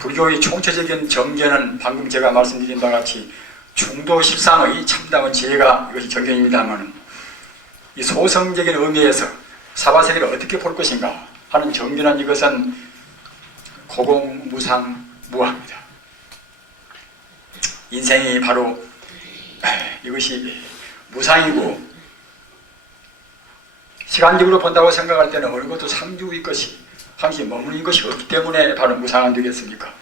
불교의 총체적인 정견은 방금 제가 말씀드린 바와 같이 중도실상의 참다운 지혜가 이것이 정견입니다만, 이 소성적인 의미에서 사바세계를 어떻게 볼 것인가 하는 정견은 이것은 고공무상무합니다. 인생이 바로 이것이 무상이고, 시간적으로 본다고 생각할 때는 어느 것도 상주의 것이 항시 머무는 것이 없기 때문에 바로 무상한 되겠습니까?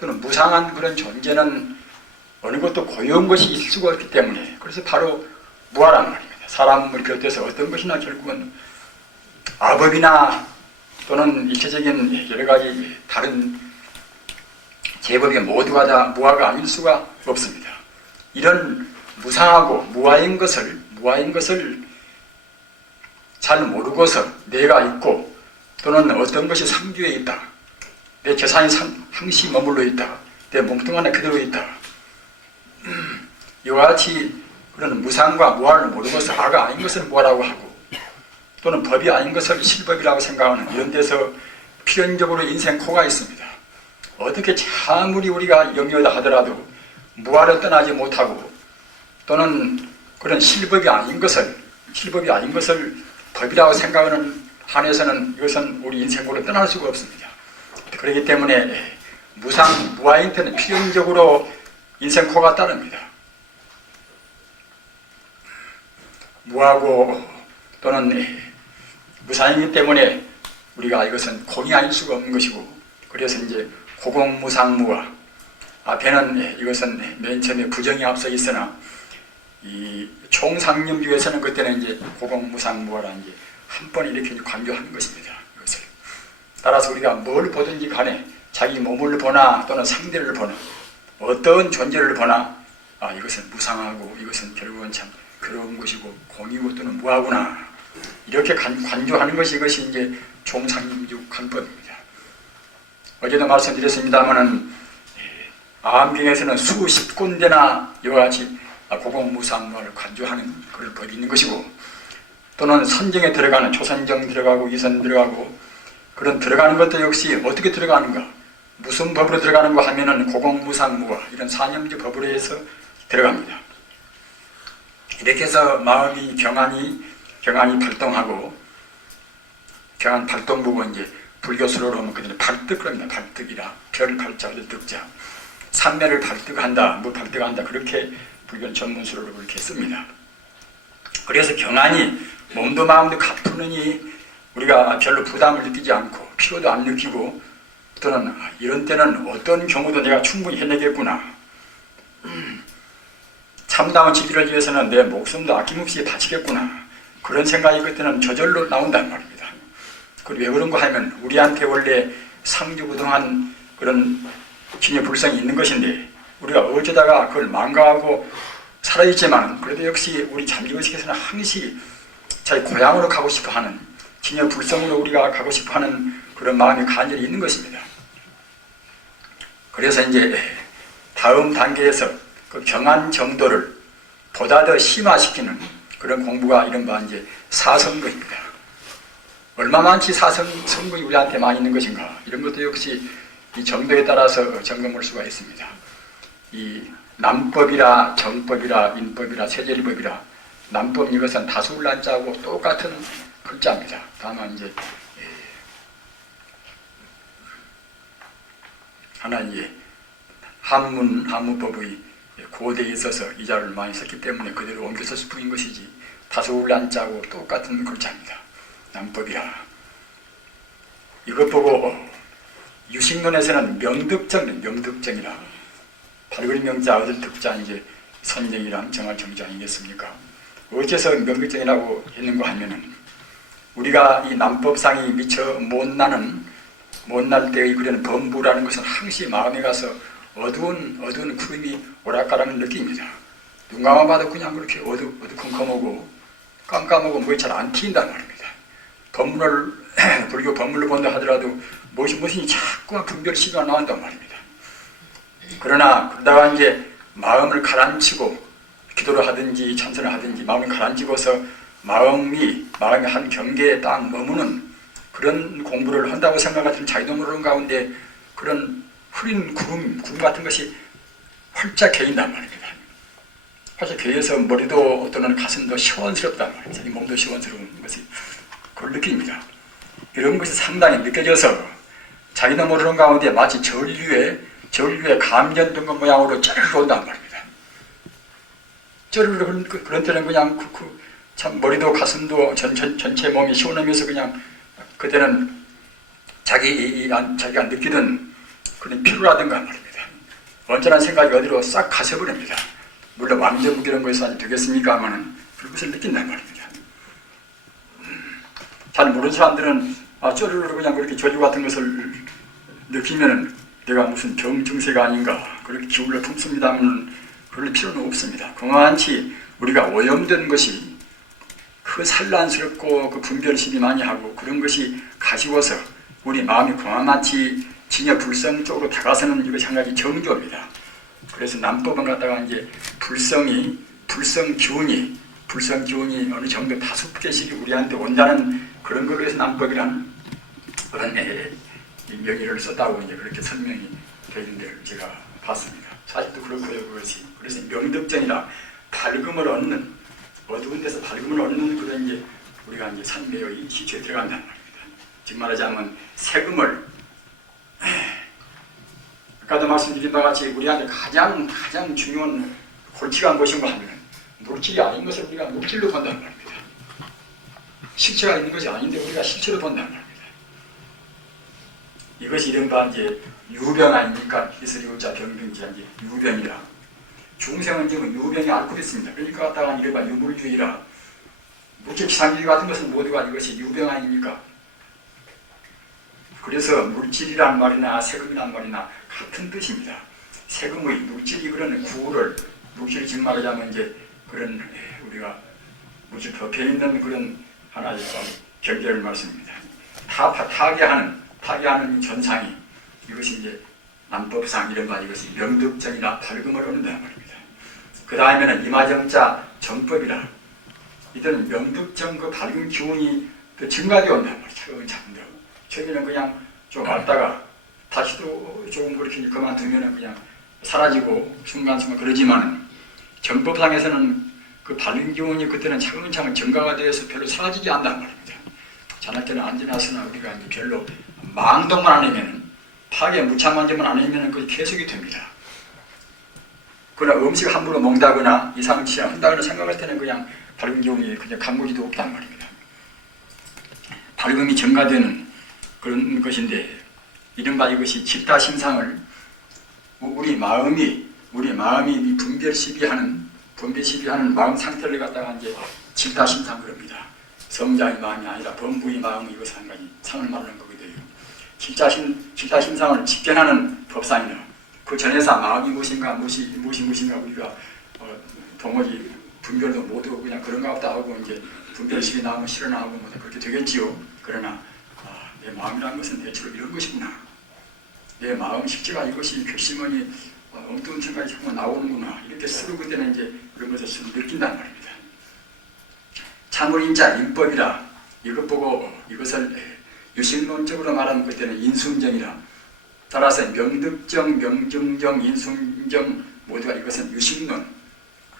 또는 무상한 그런 존재는 어느 것도 고유한 것이 있을 수가 없기 때문에, 그래서 바로 무아란 말입니다. 사람을 비롯해서 어떤 것이나 결국은 아법이나 또는 일체적인 여러 가지 다른 제법이 모두가 다 무아가 아닐 수가 없습니다. 이런 무상하고 무아인 것을 잘 모르고서 내가 있고, 또는 어떤 것이 상주에 있다, 내 재산이 항시 머물러 있다, 내 몸뚱 안에 그대로 있다, 이와 같이 그런 무상과 무아를 모르고서 아가 아닌 것을 무아라고 하고, 또는 법이 아닌 것을 실법이라고 생각하는 이런 데서 필연적으로 인생코가 있습니다. 어떻게 아무리 우리가 영리하다 하더라도 무아를 떠나지 못하고, 또는 그런 실법이 아닌 것을 법이라고 생각하는 한에서는 이것은 우리 인생코를 떠날 수가 없습니다. 그렇기 때문에 무아인테는 필연적으로 인생코가 따릅니다. 무하고 또는 무상이기 때문에 우리가 이것은 공이 아닐 수가 없는 것이고, 그래서 이제 고공무상무아, 앞에는 이것은 맨 처음에 부정이 앞서 있으나 이 총상념주에서는 그때는 이제 고공무상무아라는 이제 한 번 이렇게 강조하는 것입니다. 이것을 따라서 우리가 뭘 보든지 간에 자기 몸을 보나 또는 상대를 보나 어떤 존재를 보나 이것은 무상하고 이것은 결국은 참 그런 것이고 공이고 또는 무하구나, 이렇게 간주하는 것이 이것이 이제 총상념주 간법입니다. 어제도 말씀드렸습니다마는 암경에서는 수십 군데나 이와 같이 고공무상무아를 간주하는 그런 법이 있는 것이고, 또는 선정에 들어가는 초선정 들어가고 이선 들어가고, 그런 들어가는 것도 역시 어떻게 들어가는가, 무슨 법으로 들어가는가 하면은 고공무상무아 이런 사념주 법으로 해서 들어갑니다. 이렇게 해서 마음이 경안이 발동하고, 경안 발동부고 이제 불교수로로 하면 그들은 발득합니다. 발득이라 별 발자를 득자, 삼매를 발득한다, 발득한다, 그렇게 불교는 전문수로로 그렇게 씁니다. 그래서 경안이 몸도 마음도 가쁘느니 우리가 별로 부담을 느끼지 않고 피로도 안 느끼고, 또는 이런 때는 어떤 경우도 내가 충분히 해내겠구나, 참다운 진리를 위해서는 내 목숨도 아낌없이 바치겠구나, 그런 생각이 그때는 저절로 나온단 말입니다. 왜 그런가 하면 우리한테 원래 상주부동한 그런 기녀불성이 있는 것인데, 우리가 어쩌다가 그걸 망가하고 살아있지만 그래도 역시 우리 잠재의식에서는 항시 자기 고향으로 가고 싶어하는, 기녀불성으로 우리가 가고 싶어하는 그런 마음이 간절히 있는 것입니다. 그래서 이제 다음 단계에서 그 경안 정도를 보다 더 심화시키는 그런 공부가 이른바 이제 사성거입니다. 얼마만치 사성거이 우리한테 많이 있는 것인가, 이런 것도 역시 이 정도에 따라서 점검할 수가 있습니다. 이 남법이라 정법이라 인법이라 세제리법이라, 남법 이것은 다수울란자하고 똑같은 글자입니다. 다만 이제 하나 이제 한문법의 고대에 있어서 이 자를 많이 썼기 때문에 그대로 옮겨 썼을 뿐인 것이지, 다수울란자하고 똑같은 글자입니다. 남법이라. 이것 보고 유식론에서는 명득정이라, 발그리 명자 얻을 득자 이제 선정이랑 정할 정자 아니겠습니까? 어째서 명득정이라고 했는가 하면은, 우리가 이 남법상이 미처 못날 때의 그런 범부라는 것은 항시 마음에 가서 어두운 구름이 오락가락을 느낍니다. 눈 감아 봐도 그냥 그렇게 어두컴컴하고 깜깜하고 뭐에 잘 안 튀인단 말입니다. 불교 법문을 본다 하더라도 무엇이 자꾸만 분별시가 나온단 말입니다. 그러다가 이제 마음을 가라앉히고 기도를 하든지 참선을 하든지 마음을 가라앉히고서 마음이 한 경계에 딱 머무는 그런 공부를 한다고 생각하지만 자기도 모르는 가운데 그런 흐린 구름 같은 것이 활짝 개인단 말입니다. 활짝 개여서 머리도 어떤 가슴도 시원스럽단 말입니다. 이 몸도 시원스러운 것이 그걸 느낍니다. 이런 것이 상당히 느껴져서 자기도 모르는 가운데 마치 전류에 감전된 것 모양으로 쩌르르 온단 말입니다. 쩌르르 그런 때는 그냥 참 머리도 가슴도 전체 몸이 시원하면서 그냥 그때는 자기가 느끼던 그런 피로라든가 말입니다. 언짢은 생각이 어디로 싹 가셔버립니다. 물론 왕정무 이런 거에서 되겠습니까 하면은 그것을 느낀단 말입니다. 잘 모르는 사람들은 쩌르르 그냥 그렇게 전류 같은 것을 느끼면은 내가 무슨 병증세가 아닌가 그렇게 기운을 품습니다 하면 그럴 필요는 없습니다. 공안치 우리가 오염된 것이 그 산란스럽고 그 분별심이 많이 하고 그런 것이 가지고서 우리 마음이 공안마치 진여 불성 쪽으로 다가서는 이것이 한 가지 정조입니다. 그래서 남법은 갖다가 이제 불성 기운이 어느 정도 5개씩이 우리한테 온다는 그런 거에 서 남법이라는 그런 명의를 썼다고 이제 그렇게 설명이 되어 있는 데를 제가 봤습니다. 사실도 그렇고요, 그것이. 그래서 명덕전이라 밝음을 얻는, 어두운 데서 밝음을 얻는 그런 이제 우리가 이제 산매의 시초에 들어간다는 말입니다. 즉 말하자면 세금을, 아까도 말씀드린 바와 같이 우리한테 가장 중요한 골치가 무엇인가 하면 물질이 아닌 것을 우리가 물질로 본다는 말입니다. 실체가 있는 것이 아닌데 우리가 실체로 본다는 말입니다. 이것이 이른바 이제 유병 아닙니까? 기술이우자 병병자 이제 유병이라. 중생은 지금 유병이 앓고 있습니다. 그러니까 갖다가 이른바 유물주의라. 물질 기상주의 같은 것은 모두가 이것이 유병 아닙니까? 그래서 물질이란 말이나 세금이란 말이나 같은 뜻입니다. 세금의 물질이 그런 구를 물질이 지금 말하자면 이제 그런 우리가 물질 덮여 있는 그런 하나의 경계를 말씀입니다. 타개하는 전상이 이것이 이제 남법상 이른바 이것이 명덕정이나 밝음을 얻는다는 말입니다. 그 다음에는 이마정자 정법이라 이들은 명덕정 그 밝은 기운이 또 증가되어 온다는 말이죠. 차근차근 더. 처음에는 그냥 좀 왔다가 다시 또 조금 그렇게 그만두면은 그냥 사라지고 순간순간 그러지만은 정법상에서는 그 밝은 기운이 그때는 차근차근 증가가 되어서 별로 사라지지 않는다는 말입니다. 자나깨는 안지나서나 우리가 이제 별로 망동만 안 하면은 파괴 무참만지만 안 하면은 그게 계속이 됩니다. 그러나 음식 함부로 먹다거나 이상치 한다거나 생각할 때는 그냥 밝은 기운이 그냥 강무지도 없단 말입니다. 밝음이 증가되는 그런 것인데 이른바 이것이 집다심상을 우리 마음이 분별 시비하는 마음 상태를 갖다가 이제 집다심상 그럽니다. 성자의 마음이 아니라 범부의 마음이 이것을 한 가지 상을 말하는 거거든요. 집다심상을 집견하는 법상이나 그 전에서 마음이 무엇인가 우리가 도무지 분별도 모두 그냥 그런가 보다 하고 이제 분별식이 나오면 실현하고 뭐 그렇게 되겠지요. 그러나 내 마음이라는 것은 대체로 이런 것이구나. 내 마음 실제가 이것이 결심원이 엉뚱한 생각이 자꾸 나오는구나. 이렇게 스스로 그때는 이제 그런 것을 느낀단 말입니다. 참을인자 인법이라 이것 보고 이것을 유식론적으로 말하면 그때는 인순정이라 따라서 명득정, 명증정, 인순정 모두가 이것은 유식론.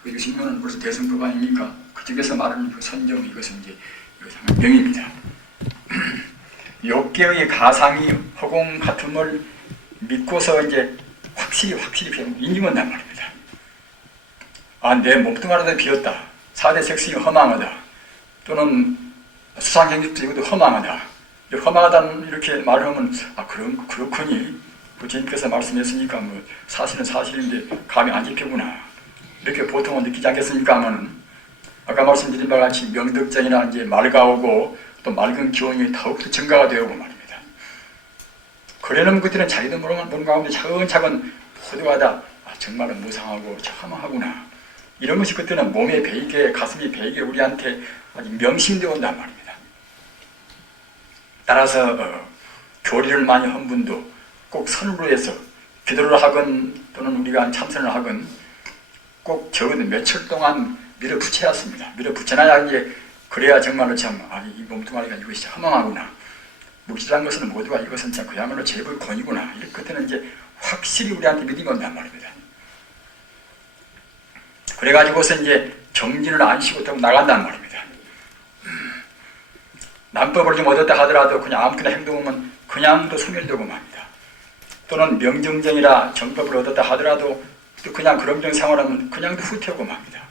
그 유식론은 벌써 대승법 아닙니까? 그쪽에서 말하는 그 선정 이것은 이제 명입니다. 욕계의 가상이 허공 같음을 믿고서 이제 확실히 인임한단 말입니다. 내 몸뚱아리도 비었다. 4대 색신이 허망하다. 또는 수상경집도 이것도 허망하다. 허망하다는 이렇게 말하면 그렇거니 부처님께서 말씀했으니까 뭐 사실은 사실인데 감이 안 잡히구나. 이렇게 보통은 느끼지 않겠습니까? 하면은 아까 말씀드린 바와 같이 명덕정이나 이제 맑아오고 또 맑은 기운이 더욱더 증가가 되고 말입니다. 그래놓으면 그때는 자기도 모르는 가운데 차근차근 포도하다 정말로 무상하고 허망하구나. 이런 것이 그때는 몸에 배이게 가슴이 배이게 우리한테 아주 명심되어 온단 말입니다. 따라서 교리를 많이 한 분도 꼭 선으로 해서 기도를 하건 또는 우리가 참선을 하건 꼭 적어도 며칠 동안 밀어붙여야 합니다. 밀어붙여놔야 이제 그래야 정말로 참 이 몸뚱아리가 이것이 허망하구나. 묵시란 것은 모두가 이것은 참 그야말로 제법 권이구나. 이렇게 그때는 이제 확실히 우리한테 믿음이 온단 말입니다. 그래가지고서 이제 정진을 안 쉬고 더 나간단 말입니다. 난법을 좀 얻었다 하더라도 그냥 아무렇게나 행동하면 그냥도 소멸되고 맙니다. 또는 명정정이라 정법을 얻었다 하더라도 또 그냥 그런정 생활하면 그냥도 후퇴하고 맙니다.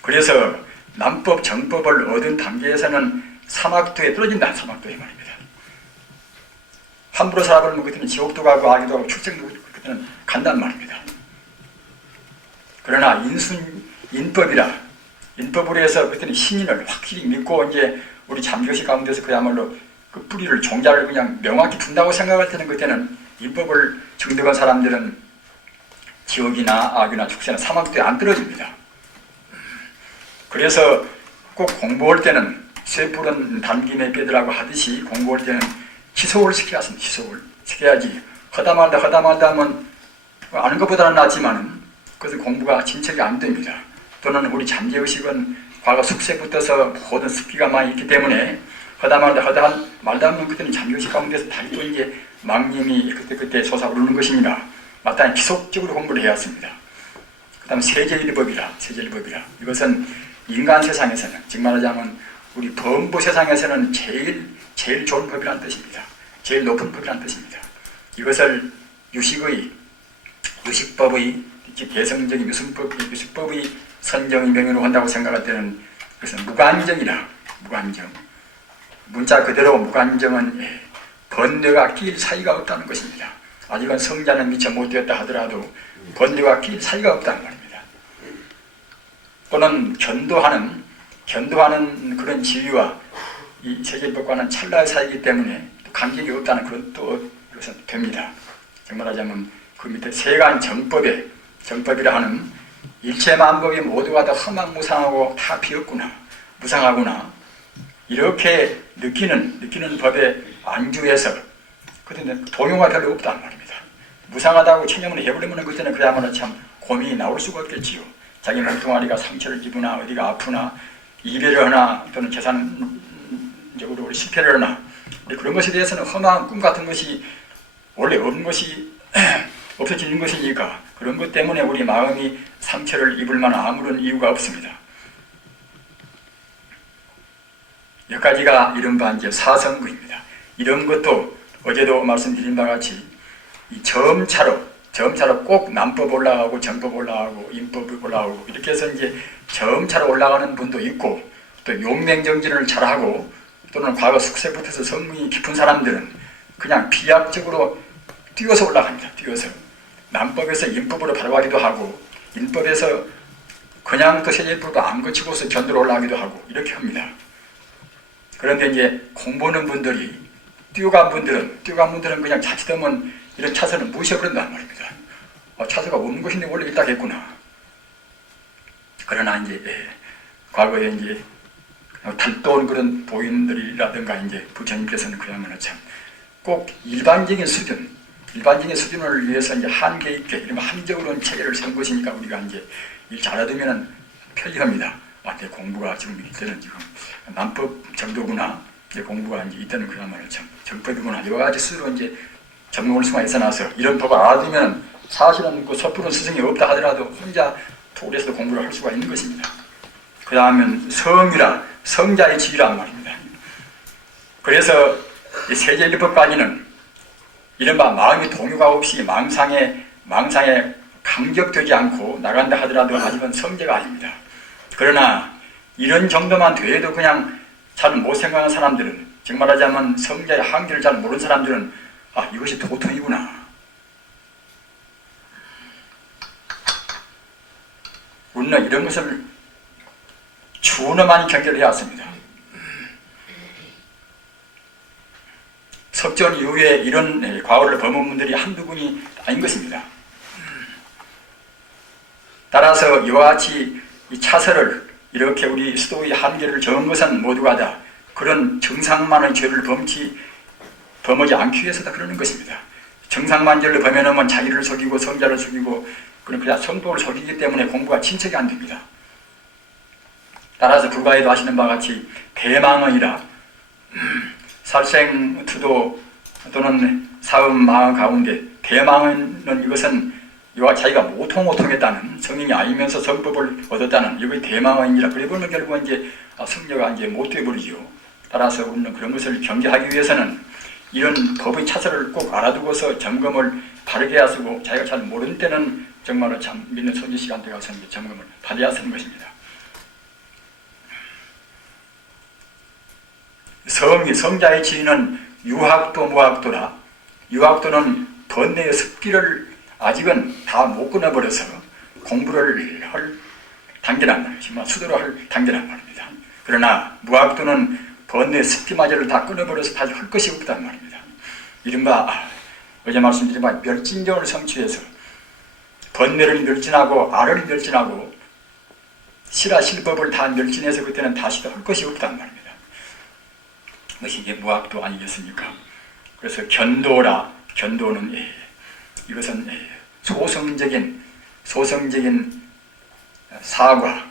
그래서 난법, 정법을 얻은 단계에서는 사막도에 떨어진다. 사막도에 말입니다. 함부로 살아버리면 그때는 지옥도 가고 악의도 하고 출생도 그때는 간단 말입니다. 그러나 인법이라 인법으로 해서 그때는 신인을 확실히 믿고 이제 우리 잠교시 가운데서 그야말로 그 뿌리를 종자를 그냥 명확히 둔다고 생각할 때는 그때는 인법을 정득한 사람들은 지옥이나 악이나 축생이나 사막도에 안 떨어집니다. 그래서 꼭 공부할 때는 쇠뿔은 단김에 빼더라고 하듯이 공부할 때는 지속을 시켜야 합니다. 지속을 시켜야지 하다 말다 하면 아는 것보다는 낫지만은 그것은 공부가 진척이 안 됩니다. 또는 우리 잠재의식은 과거 숙세에 붙어서 모든 습기가 많이 있기 때문에 하다 말다 하면 그때는 잠재의식 가운데서 다시 또 이제 망님이 그때 솟아오르는 것입니다. 마땅히 지속적으로 공부를 해야 합니다. 그 다음 세제일법이라 이것은 인간 세상에서는 즉 말하자면 우리 범부 세상에서는 제일 좋은 법이라는 뜻입니다. 제일 높은 법이라는 뜻입니다. 이것을 유식법의 즉 개성적인 유식법의 선정의 명예로 한다고 생각할 때는 그것은 무관정이라 무관정. 문자 그대로 무관정은 번뇌가 끼일 사이가 없다는 것입니다. 아직은 성자는 미처 못 되었다 하더라도 번뇌가 끼일 사이가 없다는 말입니다. 또는 견도하는 그런 지위와 이 세계법과는 찰나의 사이이기 때문에 또 간격이 없다는 그런 또 이것은 됩니다. 정말하자면 그 밑에 세간 정법이라 하는 일체 만법이 모두가 다 험악무상하고 다 비었구나 무상하구나 이렇게 느끼는 법에 안주해서 그런데 동요가 별로 없단 말입니다. 무상하다고 체념을 해버리면 그때는 그야말로 참 고민이 나올 수가 없겠지요. 자기 몸뚱아리가 상처를 입으나 어디가 아프나 이별을 하나 또는 재산적으로 실패를 하나 그런 것에 대해서는 험한 꿈 같은 것이 원래 없는 것이 없어지는 것이니까 그런 것 때문에 우리 마음이 상처를 입을 만한 아무런 이유가 없습니다. 여기까지가 이른바 이제 사성부입니다. 이런 것도 어제도 말씀드린 바와 같이 이 점차로 꼭 남법 올라가고 정법 올라가고 인법 올라가고 이렇게 해서 이제 점차로 올라가는 분도 있고 또 용맹정진을 잘하고 또는 과거 숙세부터서 성문이 깊은 사람들은 그냥 비약적으로 뛰어서 올라갑니다. 뛰어서 남법에서 인법으로 바로 가기도 하고 인법에서 그냥 또 세제법도 안 거치고서 견도로 올라가기도 하고 이렇게 합니다. 그런데 이제 공부하는 분들이 뛰어간 분들은 그냥 자칫하면 이런 차선을 무시해버린단 말입니다. 차서가 없는 것인데 원래 있다겠구나. 그러나 이제 과거에 이제 달도온 그런 도인들이라든가 이제 부처님께서는 그야말로 참 꼭 일반적인 수준을 위해서 이제 한계 있게 이런 합리적으로는 체계를 세운 것이니까 우리가 이제 일 잘하면 편리합니다. 내 공부가 지금 이때는 지금 남법 정도구나. 내 공부가 이제 이때는 그야말로 참 정법이구나. 여러 가지 스스로 이제 점검을 수가 있어놔서 이런 법을 알아두면 사실은 그 섣부른 스승이 없다 하더라도 혼자 도리에서도 공부를 할 수가 있는 것입니다. 그 다음은 성자의 지위란 말입니다. 그래서 이 세제일법까지는 이른바 마음의 동요가 없이 망상에 감격되지 않고 나간다 하더라도 아직은 성제가 아닙니다. 그러나 이런 정도만 돼도 그냥 잘 못 생각하는 사람들은 즉 말하자면 성자의 한계를 잘 모르는 사람들은 이것이 도통이구나. 우리는 이런 것을 주너많이 경계를 해왔습니다. 석전 이후에 이런 과오를 범한 분들이 한두 분이 아닌 것입니다. 따라서 이와 같이 이 차설을 이렇게 우리 수도의 한계를 정한 것은 모두가 다 그런 정상만의 죄를 범하지 않기 위해서다 그러는 것입니다. 정상만죄를 범해놓으면 자기를 속이고 성자를 속이고 그냥 성도를 속이기 때문에 공부가 진척이 안 됩니다. 따라서 불가에도 하시는 바와 같이 대망언이라 살생투도 또는 사음 마음 가운데 대망은 이것은 이와 자기가 모통을 통했다는, 성인이 아니면서 성법을 얻었다는 이것이 대망언이라. 그래 보면 결국은 이제 성녀가 이제 못 되어버리죠. 따라서 우리는 그런 것을 경계하기 위해서는 이런 법의 차설을 꼭 알아두고서 점검을 바르게 하시고, 자기가 잘 모르는 때는 정말로 참 믿는 손지 시간대 가서 이제 점검을 받아야 하는 것입니다. 성자의 지위는 유학도 무학도라. 유학도는 번뇌의 습기를 아직은 다 못 끊어버려서 공부를 할 단계란 말이지만 수도를 할 단계란 말입니다. 그러나 무학도는 번뇌의 습기마저를 다 끊어버려서 다시 할 것이 없단 말입니다. 이른바 어제 말씀드린 바 멸진정을 성취해서 번뇌를 멸진하고 아를 멸진하고 실화실법을 다 멸진해서 그때는 다시 할 것이 없단 말입니다. 그것이 이제 무학도 아니겠습니까? 그래서 견도라. 견도는 이것은 소성적인 사과,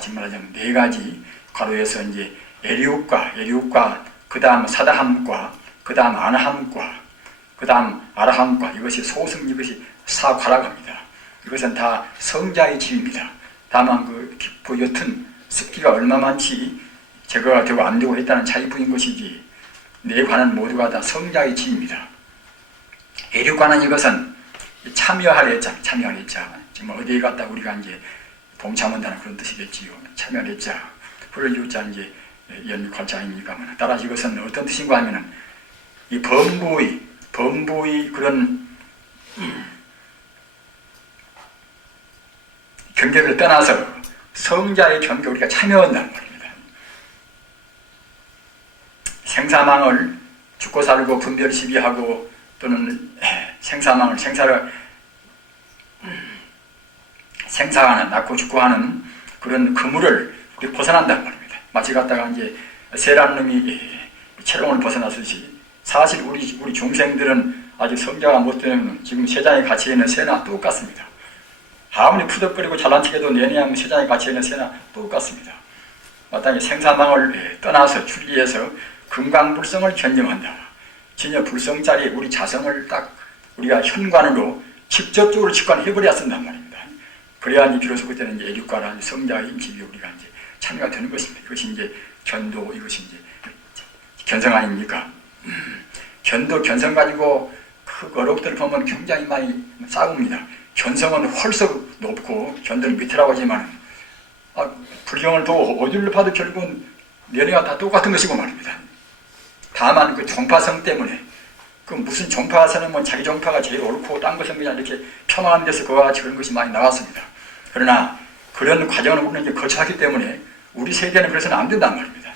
지금 말하자면 네 가지 과로에서 이제 애류과, 그 다음 사다함과, 그 다음 안함과, 그 다음 아라함과, 이것이 이것이 사과라고 합니다. 이것은 다 성자의 지위입니다. 다만 그 옅은 습기가 얼마만치 제거가 되고 안 되고 했다는 차이뿐인 것이지, 네 관은 모두가 다 성자의 지위입니다. 애류관은 이것은 참여할 애자. 지금 어디에 갔다 우리가 이제 동참한다는 그런 뜻이겠지요. 참여할 애자. 불을 유자 이제 연관자입니까? 따라서 이것은 어떤 뜻인가 하면은 이 범부의 그런 경계를 떠나서 성자의 경계 우리가 참여한다는 말입니다. 생사망을 죽고 살고 분별 시비하고 또는 생사하는 낳고 죽고 하는 그런 그물을 우리 벗어난단 말입니다. 마치 갔다가 이제 새라는 놈이 체롱을 벗어났듯이 사실 우리 중생들은 아직 성자가 못 되면 지금 세상에 갇혀 있는 새나 똑같습니다. 아무리 푸덕거리고 잘난 척해도 내내 세상에 갇혀 있는 새나 똑같습니다. 마땅히 생사망을 떠나서 출리해서 금강불성을 견념한다. 진여 불성자리 우리 자성을 딱 우리가 현관으로 직접적으로 직관해버려야 쓴단 말입니다. 그래야 이제 비로소 그때는 이제 애륙과라는 성자의 인식이 우리가 이제 참여가 되는 것입니다. 이것이 이제 견도, 이것이 이제 견성 아닙니까? 견성 가지고 그 어록들을 보면 굉장히 많이 싸웁니다. 견성은 헐썩 높고 견도는 밑이라고 하지만 불경을 보고 어디를 봐도 결국은 내내가 다 똑같은 것이고 말입니다. 다만 그 종파성 때문에 그 무슨 종파에서는 뭐 자기 종파가 제일 옳고 딴 것은 그냥 이렇게 폄하하는 데서 그와 같이 그런 것이 많이 나왔습니다. 그러나 그런 과정을 우리는 이제 거쳐왔기 때문에 우리 세계는 그래서는 안 된단 말입니다.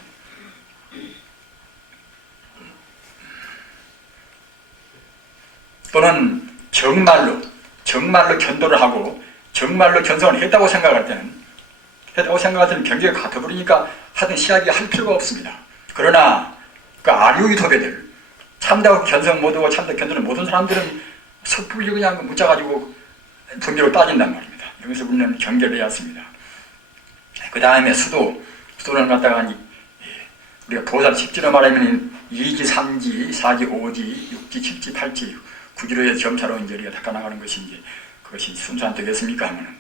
또는 정말로 견도를 하고 정말로 견성을 했다고 생각할 때는 경계가 같아버리니까 하든 시작이 할 필요가 없습니다. 그러나 그 아류의 도배들 참다고 견성 못하고 참다고 견도를 못한 사람들은 섣불리 그냥 묻자가지고 분별로 따진단 말입니다. 여기서 우리는 경계를 해야 합니다. 그 다음에 수도는 갖다가 우리가 보살 10지로 말하면 2지, 3지, 4지, 5지, 6지, 7지, 8지, 9지로의 점차로 이제 우리가 닦아나가는 것이 이제 그것이 순수한 되겠습니까? 하면은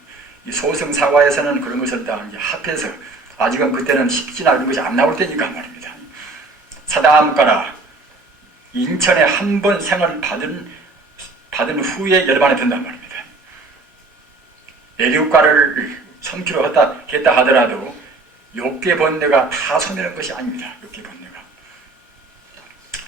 이 소승사화에서는 그런 것을 다 이제 합해서 아직은 그때는 10지나 이런 것이 안 나올 때니까 말입니다. 사다함가라 인천에 한 번 생을 받은 후에 열반에 된단 말입니다. 애륙과를 성취로 했다 하더라도 욕계 번뇌가 다 소멸한 것이 아닙니다. 욕계 번뇌가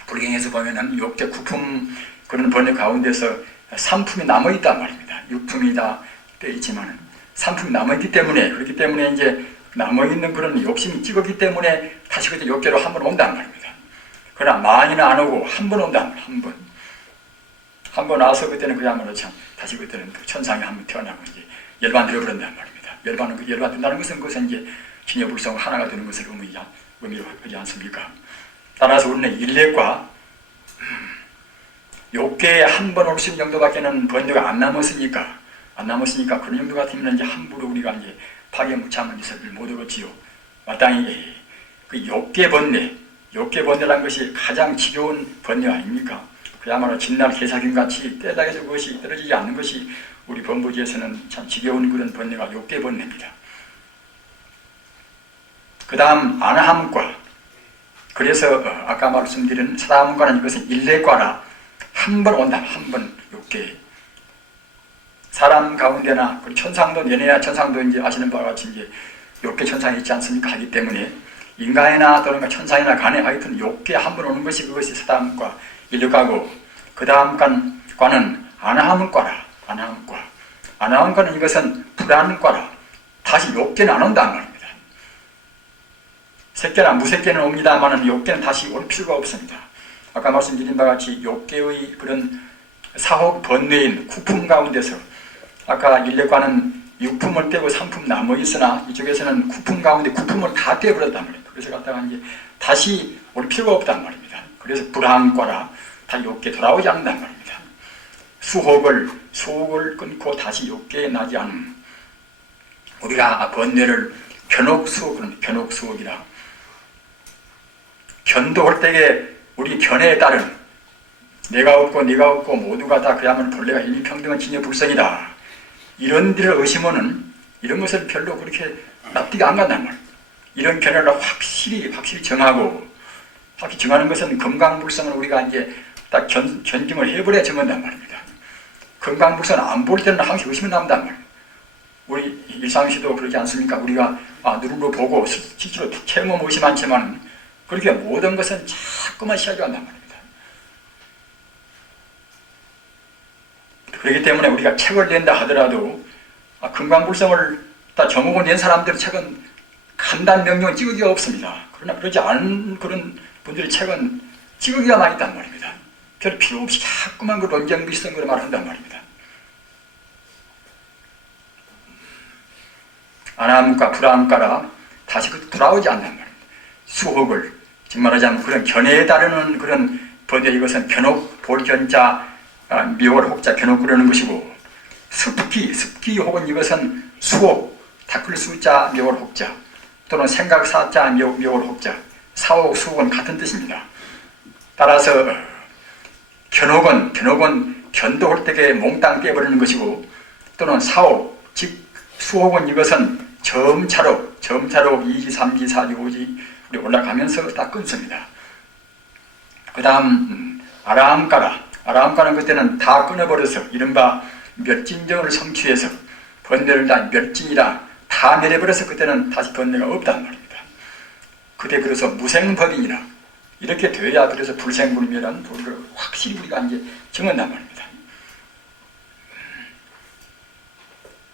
불경에서 보면은 욕계 구품 그런 번뇌 가운데서 삼품이 남아있단 말입니다. 육품이 다 빼있지만은 삼품이 남아있기 때문에 그렇기 때문에 이제 남아있는 그런 욕심이 찍었기 때문에 다시 그때 욕계로 한 번 온단 말입니다. 그러나 많이는 안 오고 한 번 온단 말입니다. 한 번 와서 그때는 그야말로 참 다시 그때는 그 천상에 한 번 태어나고 이제 열반 들어버린단 말입니다. 열반 된다는 것은 그것은 이제 진여불성 하나가 되는 것을 의미로 하지 않습니까? 따라서 우리는 일례과 욕계에 한 번 올 수 있는 정도밖에는 번뇌가 안 남았으니까 그런 정도 같으면 이제 함부로 우리가 이제 파괴무참한 짓을 못 얻었지요. 마땅히 그 욕계 번뇌 욕계 번뇌라는 것이 가장 지겨운 번뇌 아닙니까? 그야말로 진날 개사균같이 떼다 해도 그것이 떨어지지 않는 것이 우리 범부지에서는 참 지겨운 그런 번뇌가 욕계 번뇌입니다. 그 다음 아나함과, 그래서 아까 말씀드린 사다함과는 이것은 일례과라 한 번 온다. 한 번 욕계. 사람 가운데나 천상도, 연예야 천상도 이제 아시는 바와 같이 이제 욕계 천상이 있지 않습니까? 하기 때문에 인간이나 또는 천상이나 간에 하여튼 욕계 한 번 오는 것이 그것이 사다함과 일례과고, 그 다음 과는 아나함과라. 아나함과. 아나함과는 이것은 불안과라. 다시 욕계는 안 온단 말입니다. 색계나 무색계는 옵니다만 욕계는 다시 올 필요가 없습니다. 아까 말씀드린 바와 같이 욕계의 그런 사혹 번뇌인 구품 가운데서, 아까 일례과는 육품을 떼고 삼품 남아 있으나 이쪽에서는 구품 가운데 구품을 다 떼버렸단 말이에요. 그래서 갖다가 이제 다시 올 필요가 없단 말입니다. 그래서 불안과라 다시 욕계 돌아오지 않는단 말입니다. 수혹을 끊고 다시 욕계에 나지 않은, 우리가 번뇌를 견옥수혹이라, 견도할 때에 우리 견해에 따른 내가 없고 네가 없고 모두가 다 그야말로 본래가 일평등한 진여불성이다, 이런 데를 의심하는 이런 것을 별로 그렇게 납득이 안 간단 말이에요. 이런 견해를 확실히 정하고, 확실히 정하는 것은 금강불성을 우리가 이제 딱 견증을 해버려야 정한단 말입니다. 금강불성을 안 볼 때는 항상 의심이 남단 말이에요. 우리 일상시도 그러지 않습니까? 우리가 누룩으로 보고 실제로 체험은 의심하지만 그렇게 모든 것은 자꾸만 시야가 안단 말입니다. 그렇기 때문에 우리가 책을 낸다 하더라도 금강불성을 다 정옥을 낸 사람들 책은 간단 명령을 찍으기가 없습니다. 그러나 그러지 않은 그런 분들의 책은 찍으기가 많이 있단 말입니다. 별 필요 없이 자꾸만 그 논쟁비슷한 걸 말한단 말입니다. 아나함과 불안함과라 다시 돌아오지 않단 말입니다. 수혹을, 즉 말하자면 그런 견해에 따르는 그런 번뇌, 이것은 견옥, 볼견자, 미월 혹자, 견옥 그러는 것이고, 습기 혹은 이것은 수혹, 닦을 수자, 미월 혹자, 또는 생각 사자, 미월 혹자, 사혹, 수혹은 같은 뜻입니다. 따라서 견옥은 견도할 때에 몽땅 떼버리는 것이고, 또는 사혹, 즉 수혹은 이것은 점차로 2지, 3지, 4지, 5지 우리 올라가면서 다 끊습니다. 그 다음 아라함가는 그때는 다 끊어버려서 이른바 멸진정을 성취해서 번뇌를 다 멸진이라 다 멸해버려서 그때는 다시 번뇌가 없단 말입니다. 그때 그래서 무생법이니라 이렇게 돼야 그래서 불생불멸한 도리를 확실히 우리가 이제 정한단 말입니다.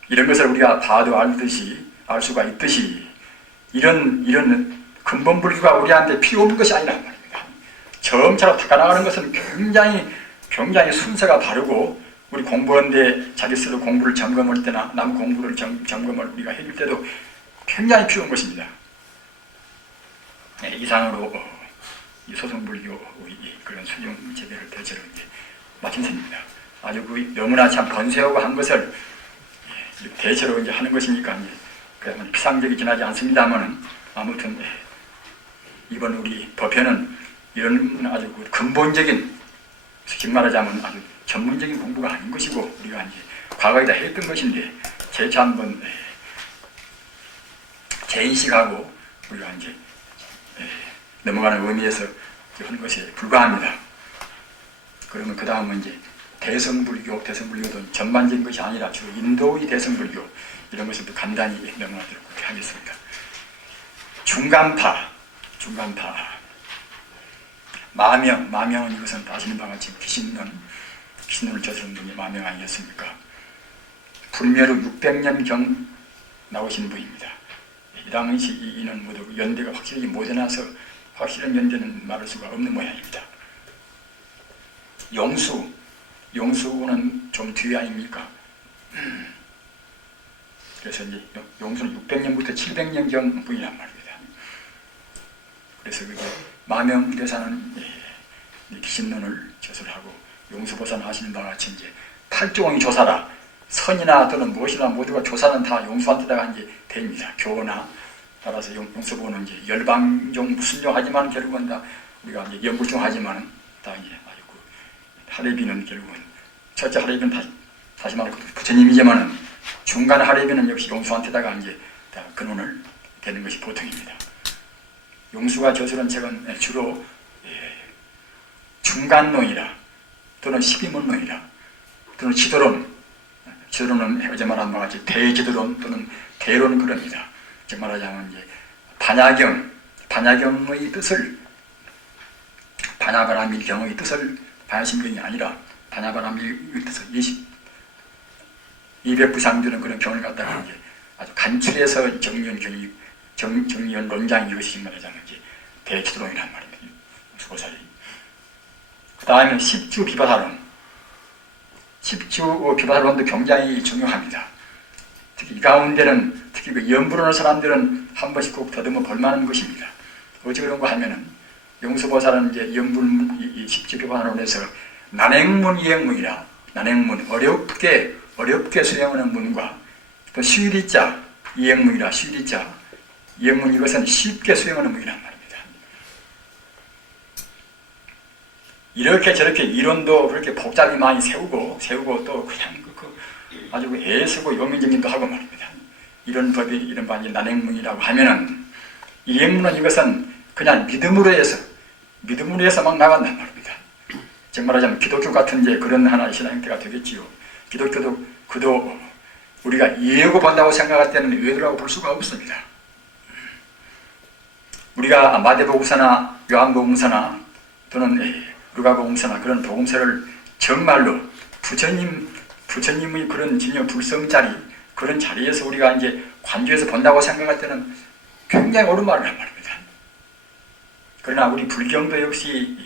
이런 것을 우리가 봐도 알 수가 있듯이 이런 근본불교가 우리한테 필요 없는 것이 아니란 말입니다. 점차로 닦아나가는 것은 굉장히 순서가 바르고, 우리 공부하는데 자기 스스로 공부를 점검할 때나 남 공부를 점검을 우리가 해줄 때도 굉장히 필요한 것입니다. 네, 이상으로 이 소승불교 그런 수용 재배를 대체로 이제 마친 셈입니다. 아주 너무나 참 번세하고 한 것을 대체로 이제 하는 것이니까 이제 그야말로 피상적이진 하지 않습니다만은, 아무튼 이번 우리 법회는 이런 아주 근본적인, 솔직히 말하자면 아주 전문적인 공부가 아닌 것이고, 우리가 이제 과거에 다 했던 것인데 재차 한번 재인식하고 우리가 이제 넘어가는 의미에서 하는 것에 불과합니다. 그러면 그 다음은 이제 대성불교도 전반적인 것이 아니라 주로 인도의 대성불교 이런 것을 간단히 넘어가도록 그렇게 하겠습니다. 중간파 마명은 이것은 아시는 바와 같이 귀신론을 저지른 분이 마명 아니겠습니까? 불멸 후 600년경 나오신 분입니다. 이 당시 이는 모두 연대가 확실히 못해나서 확실한 연대는 말할 수가 없는 모양입니다. 용수는 좀 뒤에 아닙니까? 그래서 이제 용수는 600년부터 700년경 분이란 말입니다. 그래서 마명대사는 귀신론을 저술하고, 용수보사는 하시는 바와 같이 이제 8종의 조사라, 선이나 또는 무엇이나 모두가 조사는 다 용수한테다가 이제 됩니다. 교나 따라서 용서보는 이제 열방종 무슨 종 하지만 결국은 다 우리가 이제 연불종 하지만은 다 이제 아주 그 하레비는 결국은 첫째 하레비는 다시 말해 부처님이지만은 중간 하레비는 역시 용수한테다가 이제 다 근원을 되는 것이 보통입니다. 용수가 저술한 책은 주로 중간론이라 또는 12문론이라 또는 지도론은 어제 말한 바와 같이 대지도론 또는 대론 그럽니다. 즉 말하자면 이제 반야경의 뜻을 반야바라밀경의 뜻을 반야심경이 아니라 반야바라밀의 뜻을 200부상주는 그런 경을 갖다가 이제 아주 간추려서 정리한 논장이 이것이 말하자면 이제 대지도론이란 말입니다. 수고사리. 그 다음에 십주 비바사론. 십주 비바사론도 굉장히 중요합니다. 특히 이 가운데는 특히 그 연불하는 사람들은 한 번씩 꼭 더듬어 볼만한 것입니다. 어찌 그런 거 하면은 용수보살은 이제 연불 이 십주 비바사론에서 난행문 이행문이라 난행문 어렵게 수행하는 문과 또 쉬리자 이행문이라 쉬리자 이행문 이것은 쉽게 수행하는 문이란 말입니다. 이렇게 저렇게 이론도 그렇게 복잡히 많이 세우고 또 그냥 아주 애쓰고 요민정진도 하고 말입니다. 이런 법이 이런 반이 난행문이라고 하면은 이행문은 이것은 그냥 믿음으로 해서 막 나간단 말입니다. 즉 말하자면 기독교 같은 이제 그런 하나의 신앙 형태가 되겠지요. 기독교도 그도 우리가 예고 본다고 생각할 때는 의도라고 볼 수가 없습니다. 우리가 마태복음서나 요한복음서나 또는 루가복음서나 그런 복음서를 정말로 부처님의 그런 진여 불성자리 그런 자리에서 우리가 이제 관조해서 본다고 생각할 때는 굉장히 옳은 말을 한 말입니다. 그러나 우리 불경도 역시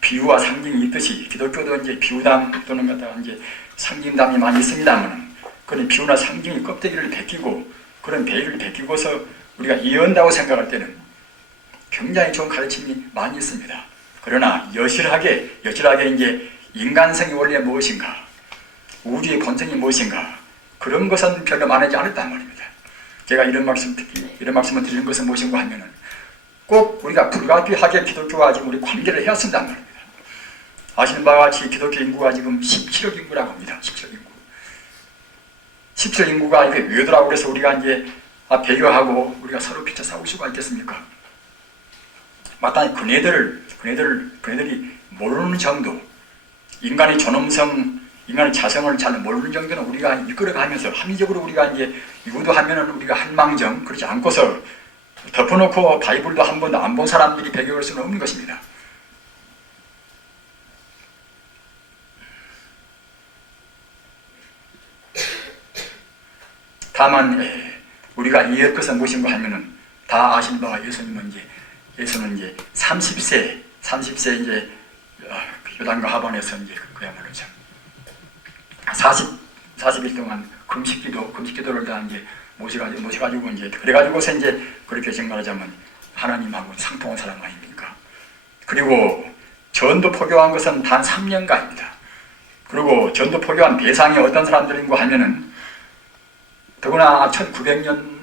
비유와 상징이 있듯이 기독교도 이제 비유담 또는 갖다가 이제 상징담이 많이 있습니다만 그런 비유나 상징이 껍데기를 벗기고 그런 배를 벗기고서 우리가 이해한다고 생각할 때는 굉장히 좋은 가르침이 많이 있습니다. 그러나 여실하게 이제 인간성이 원래 무엇인가, 우주의 본성이 무엇인가 그런 것은 별로 말하지 않았단 말입니다. 제가 이런 말씀을 드리는 것은 무엇인가 하면은 꼭 우리가 불가피하게 기독교와 지금 우리 관계를 해야 쓴단 말입니다. 아시는 바와 같이 기독교 인구가 지금 17억 인구라고 합니다. 17억 인구. 17억 인구가 이렇게 외도라고 그래서 우리가 이제 배교하고 우리가 서로 피쳐 싸울 수가 있겠습니까? 마땅히 그네들이 모르는 정도, 인간의 존엄성, 인간의 자성을 잘 모르는 정도는 우리가 이끌어가면서 합리적으로 우리가 이제 유도하면은 우리가 한망정 그렇지 않고서 덮어놓고 바이블도 한 번도 안 본 사람들이 배교할 수는 없는 것입니다. 다만 우리가 이해할 것은 무엇인가 하면은 다 아시는 바가 예수는 이제 30세 이제 요단강 하반에서 이제 그야말로 참 40일 동안 금식기도를 다 이제 모셔가지고 이제 그래가지고서 이제 그렇게 정말하자면 하나님하고 상통한 사람 아닙니까? 그리고 전도 포교한 것은 단 3년간입니다. 그리고 전도 포교한 대상이 어떤 사람들인가 하면은 더구나 1900년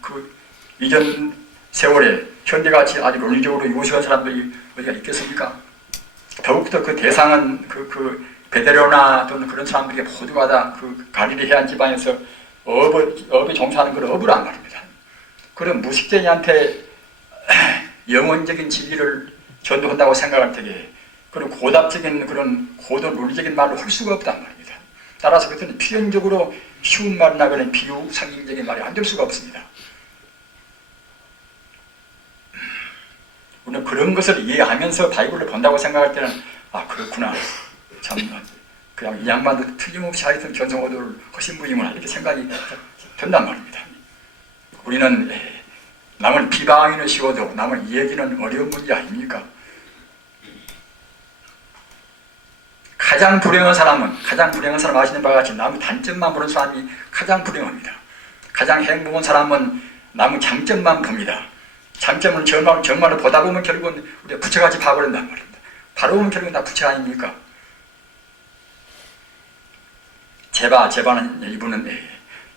그 이전 세월에 현대같이 아주 논리적으로 유식한 사람들이 어디가 있겠습니까? 더욱더 그 대상은 그 베드로나 또는 그런 사람들이 모두가 다 그 갈릴리 해안 지방에서 업에 종사하는 그런 업을 안 말입니다. 그런 무식쟁이한테 영혼적인 진리를 전도한다고 생각할 때에 그런 고답적인 그런 고도 논리적인 말을 할 수가 없단 말입니다. 따라서 그때는 필연적으로 쉬운 말이나 그런 비유 상징적인 말이 안 될 수가 없습니다. 우리는 그런 것을 이해하면서 바이블을 본다고 생각할 때는 그렇구나 참 그냥 이 양반도 틀림없이 하여튼 견성호도를 하신 분이구나 이렇게 생각이 된단 말입니다. 우리는 남을 비방하기는 쉬워도 남을 이해하기는 어려운 문제 아닙니까? 가장 불행한 사람 아시는 바와 같이 남의 단점만 보는 사람이 가장 불행합니다. 가장 행복한 사람은 남의 장점만 봅니다. 장점은 정말로 보다 보면 결국은 우리가 부처같이 봐버린단 말입니다. 바로 보면 결국은 다 부처 아닙니까? 제바는 이분은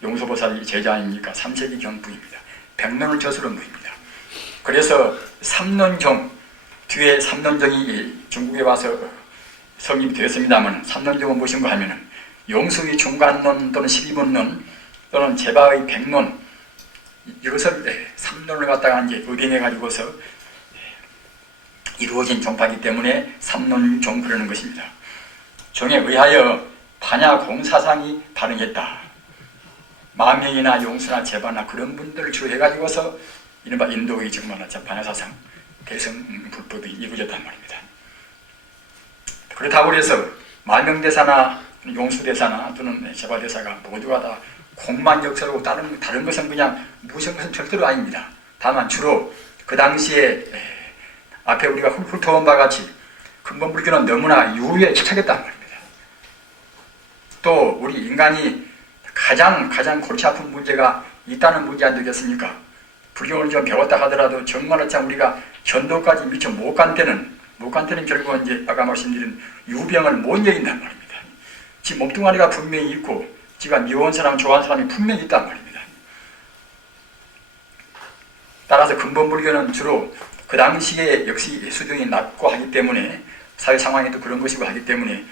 용서보살이 제자 아닙니까? 3세기 경부입니다. 백론을 저술한 분입니다. 그래서 삼론종, 뒤에 삼론종이 중국에 와서 성립이 되었습니다만, 삼론종은 무엇인가 하면은 용수의 중간론 또는 12문론 또는 제바의 백론, 이것을 삼론을 갖다가 이제 의빙해 가지고서 이루어진 종파이기 때문에 삼론종 그러는 것입니다. 종에 의하여 반야 공사상이 발행했다. 마명이나 용수나 제바나 그런 분들을 주로 해가지고서 이른바 인도의 정말 반야사상 대승 불법이 이루어졌단 말입니다. 그렇다고 해서 마명대사나 용수대사나 또는 제바대사가 모두가 다 공만 역사로 다른 것은 그냥 무시한 것은 절대로 아닙니다. 다만 주로 그 당시에 앞에 우리가 훑어본 바와 같이 근본불교는 너무나 유효에 집착했단 말입니다. 또 우리 인간이 가장 골치 아픈 문제가 있다는 문제 안 되겠습니까? 불교를 좀 배웠다 하더라도 정말로 참 우리가 견도까지 미처 못 간 때는 결국은 이제 아까 말씀드린 유병을 못 이긴단 말입니다. 지 몸뚱아리가 분명히 있고 지가 미워한 사람, 좋아하는 사람이 분명히 있단 말입니다. 따라서 근본불교는 주로 그 당시에 역시 수준이 낮고 하기 때문에 사회 상황에도 그런 것이고 하기 때문에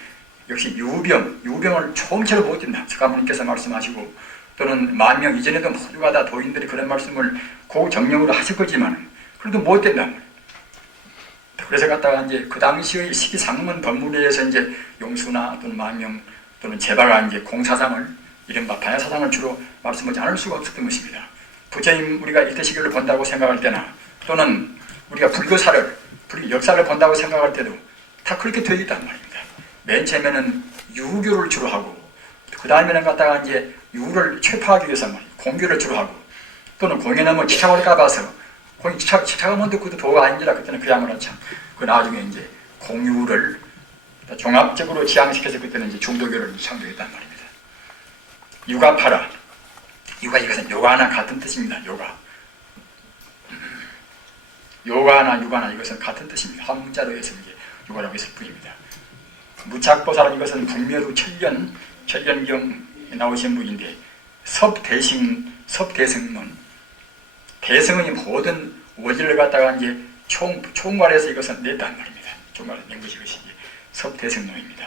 역시 유병을 초음체로 못 뛴다. 석가모니께서 말씀하시고 또는 만명 이전에도 모두가 다 도인들이 그런 말씀을 고정령으로 하실 거지만 그래도 못 된다. 그래서 갖다가 이제 그 당시의 시기상문 법문에서 이제 용수나 또는 만명 또는 제바가 이제 공사상을 이른바 반야사상을 주로 말씀하지 않을 수가 없었던 것입니다. 부처님 우리가 이때 시기를 본다고 생각할 때나 또는 우리가 불교 역사를 본다고 생각할 때도 다 그렇게 되어 있단 말입니다. 맨 처음에는 유교를 주로 하고 그 다음에는 갖다가 이제 유를 최파하기 위해서 공교를 주로 하고 또는 공연하면 지착할까 봐서 지착하면 그것도 도가 아닌지라 그때는 그야말로 참 그 나중에 이제 공유를 종합적으로 지향시켜서 그때는 이제 중도교를 창조했단 말입니다. 유가파라. 이것은 요가나 같은 뜻입니다. 요가나 유가나 이것은 같은 뜻입니다. 한 문자로 해서 이제 유가라고 했을 뿐입니다. 무착보살은 이것은 불멸후 천련경에 나오신 분인데 섭대승론 대승의 모든 원리를 갖다가 이제 총괄해서 이것은 냈단 말입니다. 총괄해서 낸 것이 이것이 섭대승론입니다.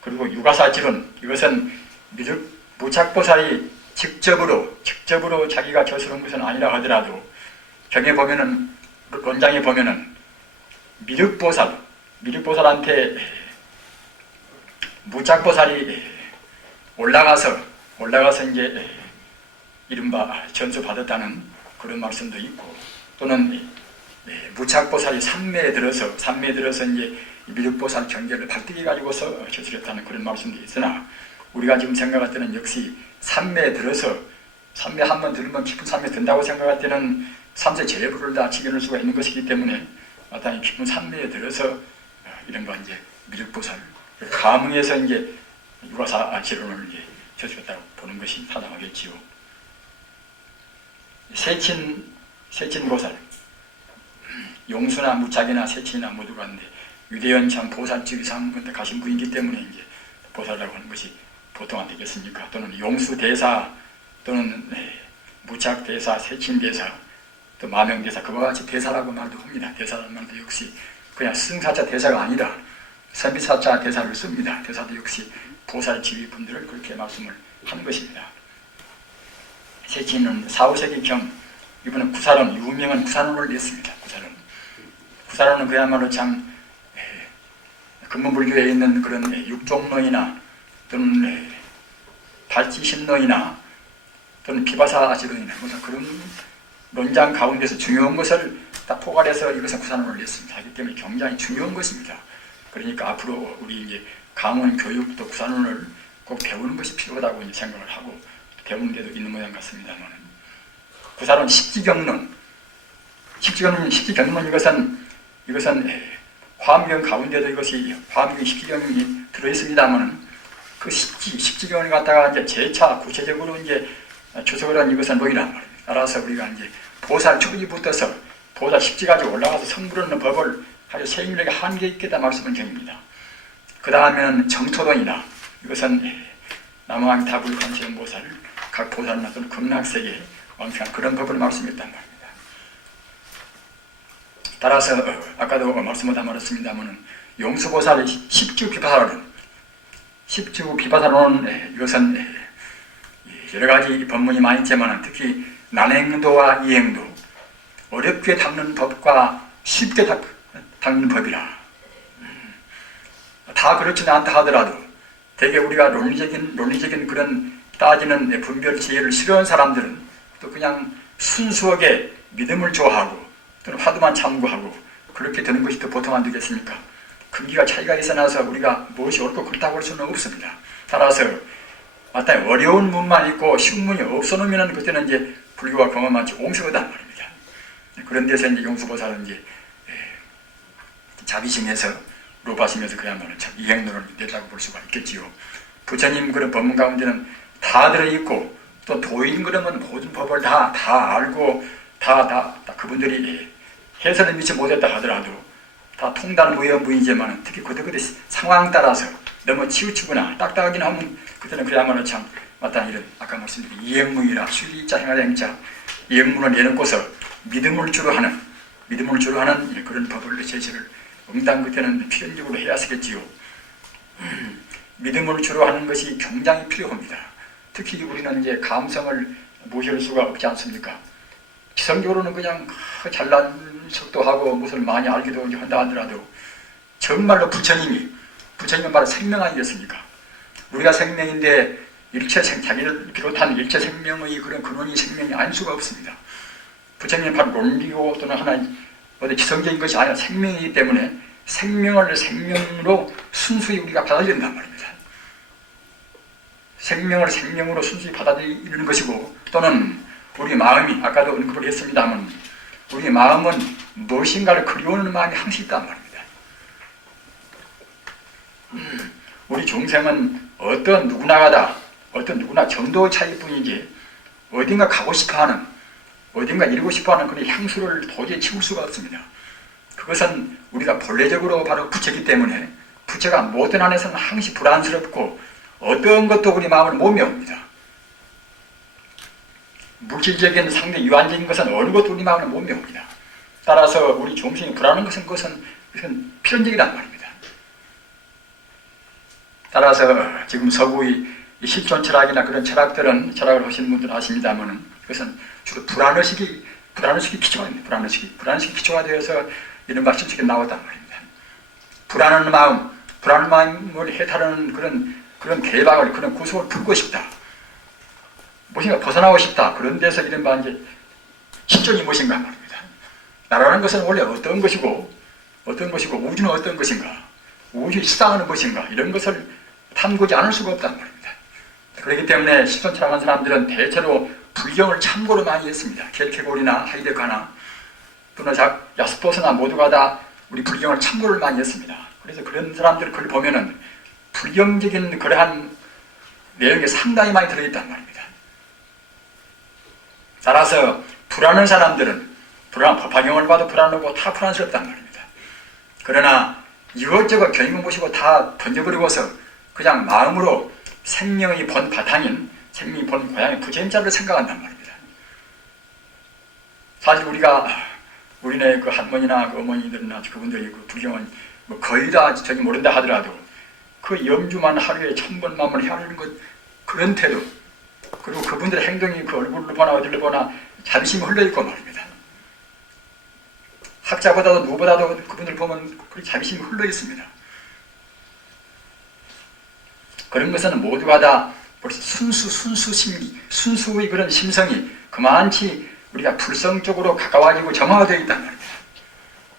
그리고 유가사지론 이것은 무착보살이 직접으로 자기가 저술한 것은 아니라 하더라도 경에 보면은 원장에 보면은 미륵보살한테 무착보살이 올라가서 이제 이른바 전수 받았다는 그런 말씀도 있고 또는 무착보살이 산매에 들어서 이제 미륵보살 경계를 발등해 가지고서 저술했다는 그런 말씀도 있으나 우리가 지금 생각할 때는 역시 산매에 들어서 산매 한번 들으면 깊은 산매에 든다고 생각할 때는 삼세 제불을 다 지켜낼 수가 있는 것이기 때문에 마땅히 깊은 산매에 들어서 이른바 이제 미륵보살 감흥에서 이제 유가사 지론을 이제 저술했다고 보는 것이 타당하겠지요. 세친보살 용수나 무착이나 세친이나 모두가 있는데 유대연참 보살집 이상 가신 분이기 때문에 이제 보살이라고 하는 것이 보통 안 되겠습니까? 또는 용수대사 또는 무착대사, 세친대사 또 마명대사 그와 같이 대사라고 말도 합니다. 대사라는 말도 역시 그냥 승사자 대사가 아니라 선비사자 대사를 씁니다. 대사도 역시 보살 지휘분들을 그렇게 말씀을 하는 것입니다. 세친은 4, 5세기경 이번에 구사론, 유명한 구사론을 냈습니다. 구사론은 그야말로 참 근본불교에 있는 그런 육종론이나 또는 발지신론이나 또는 비바사지론이나 그런 논장 가운데서 중요한 것을 다 포괄해서 이것은 구사론을 냈습니다. 하기 때문에 굉장히 중요한 것입니다. 그러니까 앞으로 우리 이제 강원 교육도 구사론을 꼭 배우는 것이 필요하다고 이제 생각을 하고 배우는 데도 있는 모양 같습니다만 구사론 십지경론 이것은 화엄경 가운데도 이것이 화엄경 십지경이 들어있습니다만 그 십지경을 갖다가 이제 재차 구체적으로 이제 주석을 한 이것은 뭐이란 말입니다. 따라서 우리가 이제 보살 초기부터서 보살 십지까지 올라가서 성불하는 법을 아주 세밀하게 한계 있겠다 말씀은 경입니다. 그 다음에는 정토론이나 이것은 남왕타불 관세음보살 각 보살이나 또는 극락세계 엄청난 그런 법을 말씀했단 말입니다. 따라서 아까도 말씀을 다 말했습니다만 용수보살 십주비파사론은 이것은 여러 가지 법문이 많이 있지만 특히 난행도와 이행도, 어렵게 닦는 법과 쉽게 닦는 법이라. 다 그렇지는 않다 하더라도 되게 우리가 논리적인 그런 따지는 분별 지혜를 싫어하는 사람들은 또 그냥 순수하게 믿음을 좋아하고 또는 화두만 참고하고 그렇게 되는 것이 더 보통 안 되겠습니까? 근기가 차이가 있어나서 우리가 무엇이 옳고 그렇다고 할 수는 없습니다. 따라서 마땅히 어려운 문만 있고 쉬운 문이 없어놓으면 그때는 이제 불교가 경험한 옹색하단 말입니다. 그런 데서 이제 용수보살은 이제 자비심에서 로바심에서 그야말로 참 이행론을 냈다고 볼 수가 있겠지요. 부처님 그런 법문 가운데는 다 들어있고 또 도인 그러면 모든 법을 다 알고 다 그분들이 해설을 미처 못했다 하더라도 다 통달무효무이지만 특히 그때 상황 따라서 너무 치우치거나 딱딱하긴 하면 그때는 그야말로 참 마땅히 이런 아까 말씀드린 이행문이라 수리자 행하행자 이행문을 내놓고서 믿음을 주로 하는 그런 법을 제시를 응당 그때는 필연적으로 해야 쓰겠지요. 믿음을 주로 하는 것이 굉장히 필요합니다. 특히 우리는 이제 감성을 무시할 수가 없지 않습니까? 기성적으로는 그냥 잘난 척도 하고 무엇을 많이 알기도 한다 하더라도 정말로 부처님은 바로 생명 아니겠습니까? 우리가 생명인데 자기를 비롯한 일체 생명의 그런 근원이 생명이 아닐 수가 없습니다. 부처님은 바로 논리고 또는 하나의 어디 기성적인 것이 아니라 생명이기 때문에 생명을 생명으로 순수히 우리가 받아들인단 말입니다. 생명을 생명으로 순수히 받아들이는 것이고 또는 우리 마음이 아까도 언급을 했습니다만 우리 마음은 무엇인가를 그리워하는 마음이 항상 있단 말입니다. 우리 중생은 어떤 누구나 정도의 차이뿐이지 어딘가 가고 싶어하는 어딘가 이루고 싶어하는 그런 향수를 도저히 치울 수가 없습니다. 그것은 우리가 본래적으로 바로 부처이기 때문에 부처가 모든 안에서는 항시 불안스럽고 어떤 것도 우리 마음을 못 메웁니다. 물질적인 상대 유한적인 것은 어느 것도 우리 마음을 못 메웁니다. 따라서 우리 중생이 불안한 그것은 필연적이란 말입니다. 따라서 지금 서구의 실존 철학이나 그런 철학을 하시는 분들은 아십니다만 그것은 주로 불안의식이 기초입니다. 불안의식이 기초가 되어서 이런 말씀책이 나왔단 말입니다. 불안한 마음을 해탈하는 그런 개박을, 그런 구속을 풀고 싶다. 무엇인가 벗어나고 싶다. 그런 데서 이른바 이제 실존이 무엇인가 말입니다. 나라는 것은 원래 어떤 것이고 우주는 어떤 것인가, 우주의 시상하는 것인가 이런 것을 탐구지 않을 수가 없단 말입니다. 그렇기 때문에 실존 철학한 사람들은 대체로 불경을 참고로 많이 했습니다. 켈케골이나 하이데거나 또는 야스포스나 모두가 다 우리 불경을 참고를 많이 했습니다. 그래서 그런 사람들 글 보면은 불경적인 그러한 내용이 상당히 많이 들어있단 말입니다. 따라서 불안한 사람들은 법화경을 봐도 불안하고 다 불안스럽단 말입니다. 그러나 이것저것 경영 보시고 다 던져버리고서 그냥 마음으로 생명의 본 바탕인 생명의 본 고향의 부처님자를 생각한단 말입니다. 사실 우리네 그 할머니나 그 어머니들이나 그분들이 그 불경은 뭐 거의 다 전혀 모른다 하더라도 그 염주만 하루에 1000번만을 헤아리는 것 그런 태도 그리고 그분들의 행동이 그 얼굴로 보나 어디를 보나 자비심이 흘러있고 말입니다. 학자보다도 누구보다도 그분들 보면 그 자비심이 흘러있습니다. 그런 것은 모두가 다 순수 심리, 순수의 그런 심성이 그만치 우리가 불성적으로 가까워지고 정화되어 있단 말입니다.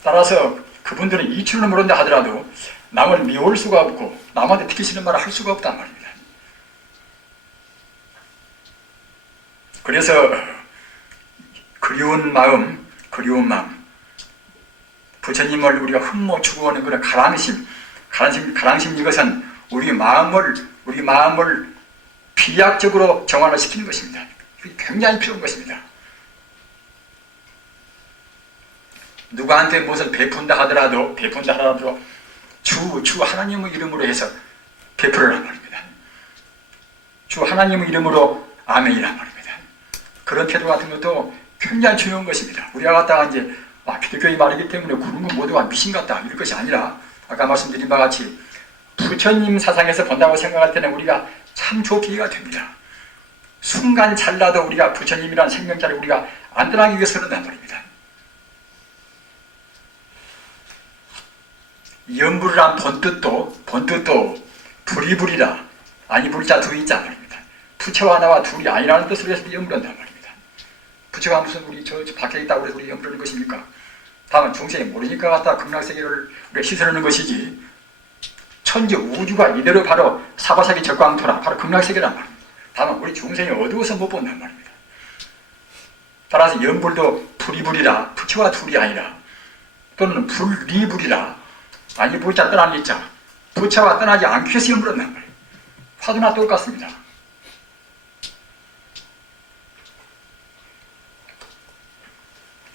따라서 그분들은 이치를 모른다 하더라도 남을 미워할 수가 없고 남한테 듣기 싫은 말을 할 수가 없단 말입니다. 그래서 그리운 마음 부처님을 우리가 흠모 추구하는 그런 가랑심 이것은 우리 마음을 비약적으로 정화를 시키는 것입니다. 굉장히 필요한 것입니다. 누구한테 무엇을 베푼다 하더라도 주 하나님의 이름으로 해서 베풀으란 말입니다. 주 하나님의 이름으로 아멘이란 말입니다. 그런 태도 같은 것도 굉장히 중요한 것입니다. 우리가 갖다가 이제 기독교의 말이기 때문에 그런 건 모두가 미신 같다 이럴 것이 아니라 아까 말씀드린 바와 같이 부처님 사상에서 본다고 생각할 때는 우리가 참 좋게 이해가 됩니다. 순간 찰나도 우리가 부처님이라는 생명자를 우리가 안전하기 위해서 그런단 말입니다. 염불이란 본뜻도 불이불이라 아니 불자 두이자 말입니다. 부처와 하나와 둘이 아니라는 뜻으로 해서 염불한단 말입니다. 부처가 무슨 우리 저 밖에 있다고 해서 우리 염불하는 것입니까? 다만 중생이 모르니까 갖다 극락세계를 우리가 시설하는 것이지 천지 우주가 이대로 바로 사바사기 적광토라 바로 극락세계란 말입니다. 다만 우리 중생이 어두워서 못 본단 말입니다. 따라서 염불도 불이불이라 부처와 둘이 아니라 또는 불리불이라 아니 불자 떠나는 자 부처와 떠나지 않기 위해서 염불한단 말이에요. 화두나 똑같습니다.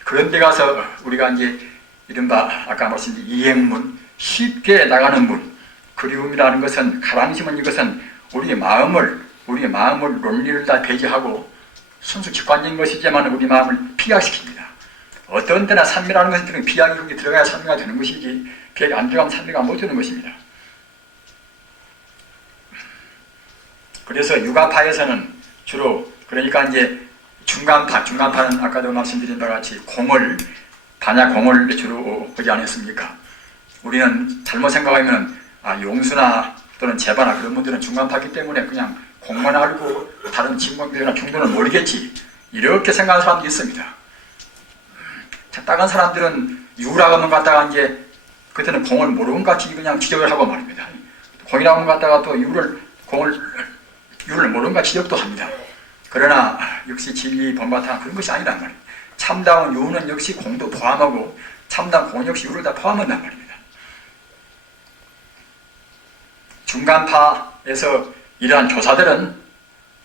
그런데 가서 우리가 이제 이른바 아까 말씀드린 이행문 쉽게 나가는 문 그리움이라는 것은 가랑심은 이것은 우리의 마음을 논리를 다 배제하고 순수 직관적인 것이지만 우리 마음을 피약시킵니다. 어떤 때나 산미라는 것은 비약이 거기 들어가야 산미가 되는 것이지 비약이 안 들어가면 산미가 못 되는 것입니다. 그래서 유가파에서는 주로 그러니까 이제 중간파는 아까도 말씀드린 바와 같이 반야공을 주로 하지 않았습니까? 우리는 잘못 생각하면 용수나 또는 제바나 그런 분들은 중간파이기 때문에 그냥 공만 알고 다른 진공교나 중도는 모르겠지 이렇게 생각하는 사람도 있습니다. 딱한 사람들은 유라고 하면 갖다가 이제 그때는 공을 모르는 같이 그냥 지적을 하고 말입니다. 공이라고 하면 갖다가 또 유를 모르는 같이 지적도 합니다. 그러나 역시 진리 본바탕 그런 것이 아니란 말입니다. 참다운 유는 역시 공도 포함하고 참다운 공 역시 유를 다 포함한단 말입니다. 중간파에서 이러한 교사들은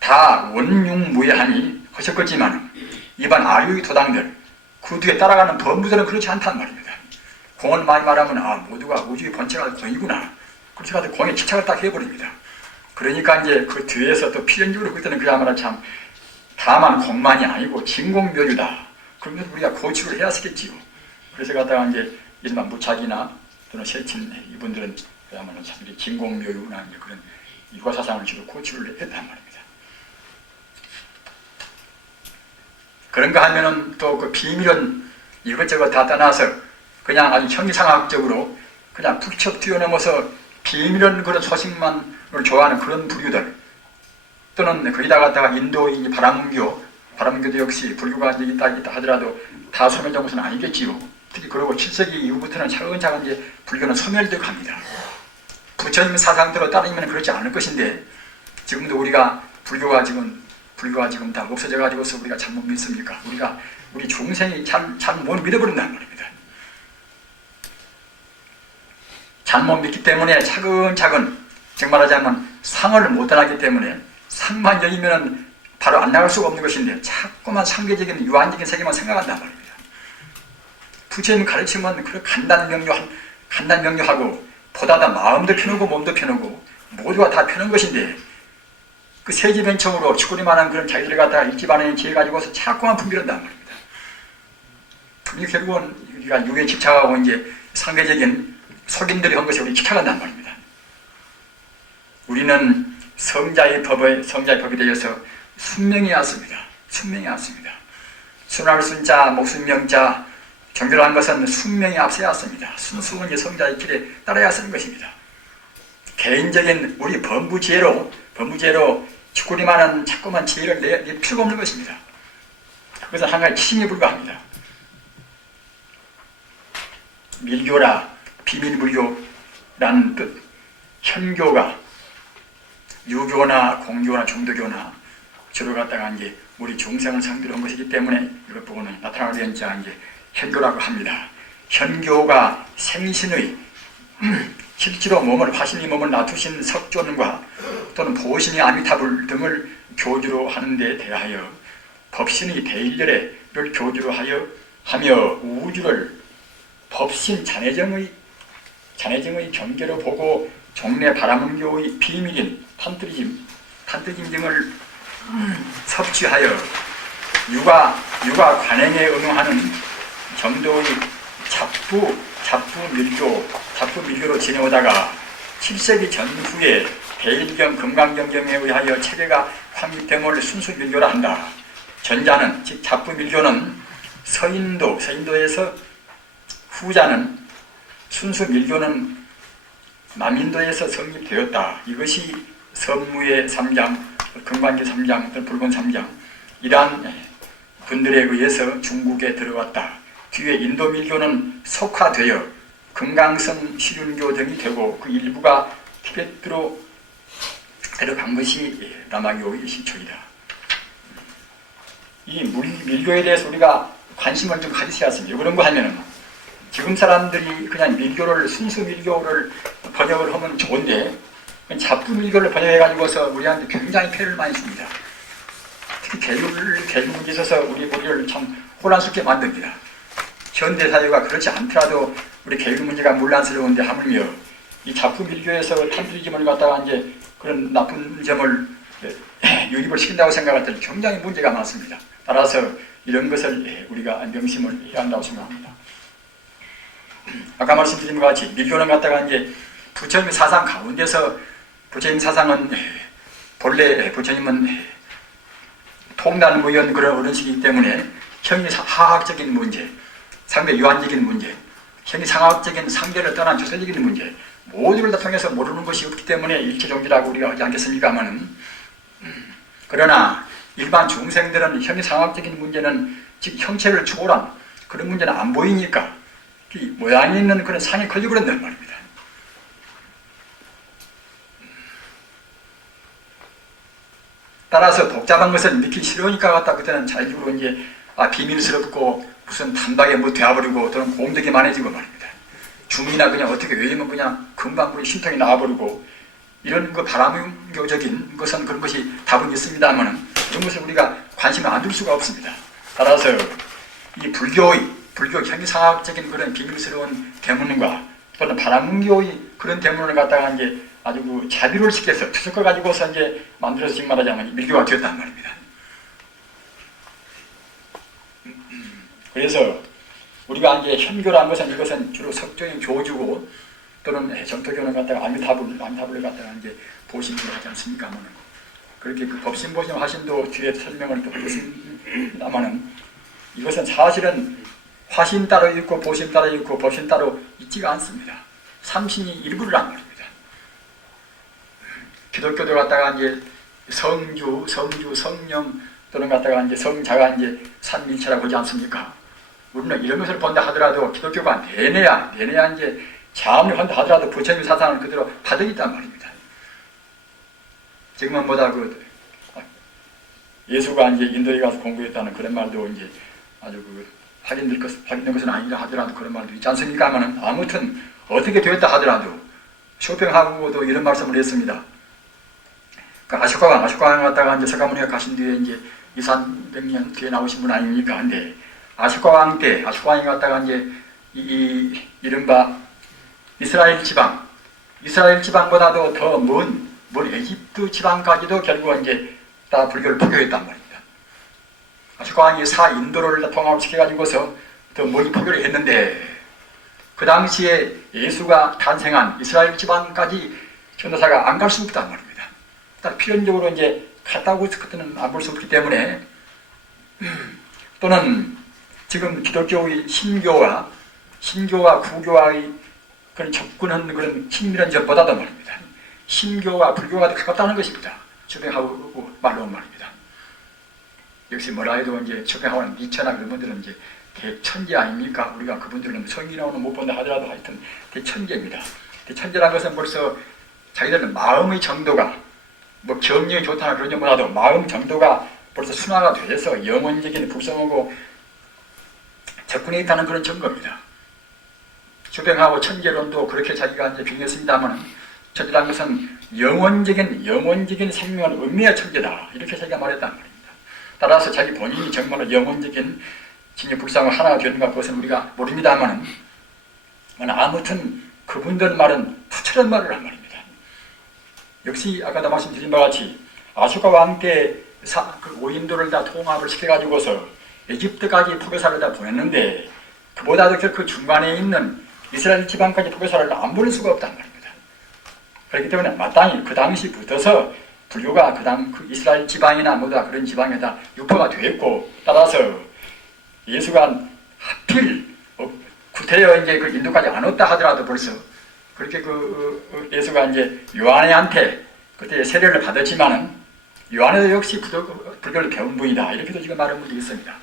다 원융무예하니 하셨겠지만 일반 아류의 도당들 그 뒤에 따라가는 범부들은 그렇지 않단 말입니다. 공을 많이 말하면 모두가 우주의 본체가 공이구나 그렇게 가서 공에 집착을 딱 해버립니다. 그러니까 이제 그 뒤에서 또 필연적으로 그때는 그야말로 참 다만 공만이 아니고 진공묘유다. 그러면 우리가 고치를 해야 쓰겠지요. 그래서 갖다가 이제 일반 무착이나 또는 세친 이분들은 그야말로 참 진공묘유나 이제 그런 유가사상을 주로 고치를 했단 말입니다. 그런가 하면은 또 그 비밀은 이것저것 다 떠나서 그냥 아주 형이상학적으로 그냥 북척 뛰어넘어서 비밀은 그런 소식만을 좋아하는 그런 부류들 또는 거기다 갖다가 인도의 바람문교도 역시 불교가 있다 하더라도 다 소멸된 것은 아니겠지요. 특히 그리고 7세기 이후부터는 차근차근 이제 불교는 소멸되어 갑니다. 부처님 사상대로 따르면 그렇지 않을 것인데 지금도 우리가 불교가 지금 다 없어져 가지고서 우리가 잘못 믿습니까? 우리 중생이 잘못 믿어버린다는 말입니다. 잘못 믿기 때문에 차근차근 정말 하자면 상을 못 떠나기 때문에 상만 열리면 바로 안 나갈 수가 없는 것인데 자꾸만 상계적인 유한적인 세계만 생각한단 말입니다. 부처님 가르치면 그런 간단명료하고 보다 더 마음도 편하고 몸도 편하고 모두가 다 편한 것인데 그 세지변청으로 치고리만한 그런 자기들 갖다가 일집안에 지혜 가지고서 자꾸만 분별한단 말입니다. 그게 결국은 우리가 유에 집착하고 이제 상대적인 속인들이 한 것에 우리 집착한단 말입니다. 우리는 성자의 법에 대해서 순명히 왔습니다. 순할 순자, 목순명자, 정결한 것은 순명히 앞서야 왔습니다. 순수한 성자의 길에 따라야 쓰는 것입니다. 개인적인 우리 범부지혜로 치구리만한 자꾸만 지혜를 낼 필요가 없는 것입니다. 그것은 한 가지 치심에 불과합니다. 밀교라 비밀불교라는 뜻, 현교가 유교나 공교나 중도교나 주로 갖다가 이제 우리 중생을 상대로 한 것이기 때문에 이것 보고는 나타나는 자 이제 현교라고 합니다. 현교가 생신의 실제로 화신이 몸을 놔두신 석존과 또는 보신이 아미타불 등을 교주로 하는 데 대하여 법신의 대일렬를 교주로 하며 우주를 법신 잔해정의 경계로 보고 종래 바라문교의 비밀인 탄뜨리즘 등을 섭취하여 육아 관행에 응하는 정도의 잡부 밀교로 지내오다가 7세기 전후에 대일경 금강경경에 의하여 체계가 확립됨을 순수 밀교라 한다. 전자는 즉 잡부 밀교는 서인도에서, 후자는 순수 밀교는 남인도에서 성립되었다. 이것이 선무의 3장, 금관기 3장, 붉은 3장 이러한 분들에 의해서 중국에 들어왔다. 뒤에 인도 밀교는 석화되어 금강성 시륜교 등이 되고 그 일부가 티베트로 들어간 것이 남아교의 시초이다. 이 밀교에 대해서 우리가 관심을 좀 가지셔야 합니다. 왜 그런가 하면은 지금 사람들이 그냥 순수 밀교를 번역을 하면 좋은데 잡부 밀교를 번역해가지고서 우리한테 굉장히 폐를 많이 줍니다. 특히 계율 문제에 있어서 우리를 참 혼란스럽게 만듭니다. 현대사회가 그렇지 않더라도 우리 계율 문제가 문란스러운데 하물며 이 잡부 밀교에서 탄트리즘을 갖다가 이제 그런 나쁜 점을 유입을 시킨다고 생각할 때는 굉장히 문제가 많습니다. 따라서 이런 것을 우리가 명심을 해야 한다고 생각합니다. 아까 말씀드린 것 같이 밀교는 갖다가 이제 부처님 사상 가운데서 부처님 사상은 본래 부처님은 통단무연 그런 어른시기 때문에 형이하학적인 문제, 상대 유한적인 문제, 형이상학적인 상대를 떠난 주설적인 문제 모두를 다 통해서 모르는 것이 없기 때문에 일체종지라고 우리가 하지 않겠습니까마는 그러나 일반 중생들은 형이상학적인 문제는 즉 형체를 초월한 그런 문제는 안 보이니까 모양이 있는 그런 상에 걸려버린단 말입니다. 따라서 복잡한 것을 믿기 싫으니까 갖다 그때는 자기적으로 이제 비밀스럽고 무슨 단박에 뭐 되어버리고 또는 공덕이 많아지고 말입니다. 중이나 그냥 어떻게 외우면 그냥 금방 우리 신통이 나와버리고 이런 그 바람교적인 것은 그런 것이 답은 있습니다만 이런 것을 우리가 관심을 안 둘 수가 없습니다. 따라서 이 불교 형이상학적인 그런 비밀스러운 대문과 또는 바람교의 그런 대문을 갖다가 이제 아주 그 자비를 시켜서 추적을 가지고서 이제 만들어서 지금 말하자면 밀교가 되었단 말입니다. 그래서 우리가 이제 현교라는 것은 이것은 주로 석조인 교주고 또는 정토교는 갖다가 아미타불을 갖다가 이제 보신을 하지 않습니까? 그렇게 그 법신보신 화신도 뒤에 설명을 또 하겠습니다만은 이것은 사실은 화신 따로 있고 보신 따로 있고 법신 따로 있지가 않습니다. 삼신이 일부를 한 말입니다. 기독교도 갖다가 이제 성주, 성령 또는 갖다가 이제 성자가 이제 삼일체라고 하지 않습니까? 우리는 이런 것을 본다 하더라도 기독교가 내내야 이제 자음을 한다 하더라도 부처님 사상을 그대로 받아 있단 말입니다. 지금은 뭐다 예수가 이제 인도에 가서 공부했다는 그런 말도 이제 아주 확인된 것은 아니라 하더라도 그런 말도 있지 않습니까만은 아무튼 어떻게 되었다 하더라도 쇼팽하고도 이런 말씀을 했습니다. 아쇼카왕 갔다가 이제 석가모니가 가신 뒤에 이제 200~300년 뒤에 나오신 분 아닙니까? 근데 아쇼카왕이 갔다가 이제 이 이른바 이스라엘 지방보다도 더 먼 에집트 지방까지도 결국은 이제 다 불교를 포교했단 말입니다. 아쇼카왕이 사인도를 통합을 시켜가지고서 더 멀리 포교를 했는데 그 당시에 예수가 탄생한 이스라엘 지방까지 전도사가 안 갈 수 없단 말입니다. 필연적으로 이제 갔다고 그때는 안 볼 수 없기 때문에 또는 지금 기독교의 신교와 구교와의 그런 접근하는 그런 친밀한 점보다도 말입니다. 신교와 불교가 가깝다는 것입니다. 쇼팽하고 말로 말입니다. 역시 뭐라 해도 이제 쇼팽하고는 니체나 그런 분들은 이제 대천재 아닙니까? 우리가 그분들은 성인하고는 못 본다 하더라도 하여튼 대천재입니다. 대천재라는 것은 벌써 자기들은 마음의 정도가 뭐 경력이 좋다나 그런 점보다도 마음 정도가 벌써 순화가 돼서 영혼적인 불성하고 접근해 있다는 그런 증거입니다. 쇼팽하고 천재론도 그렇게 자기가 이제 비교했습니다만 천재라는 것은 영혼적인 생명을 의미할 천재다 이렇게 자기가 말했단 말입니다. 따라서 자기 본인이 정말로 영혼적인 진여 불상을 하나가 되는가 그것은 우리가 모릅니다만 아무튼 그분들 말은 투철한 말을 한 말입니다. 역시 아까도 말씀드린 바와 같이 아쇼카 왕 때 그 오인도를 다 통합을 시켜가지고서 에집트까지 포교사를 다 보냈는데 그보다도 그 중간에 있는 이스라엘 지방까지 포교사를 안 보낼 수가 없단 말입니다. 그렇기 때문에 마땅히 그 당시부터서 불교가 그 이스라엘 지방이나 뭐다 그런 지방에다 유포가 되었고, 따라서 예수가 하필 구태여 이제 그 인도까지 안 왔다 하더라도 벌써 그렇게 예수가 이제 요한한테 그때 세례를 받았지만은 요한도 역시 불교를 배운 분이다, 이렇게도 지금 말하는 분이 있습니다.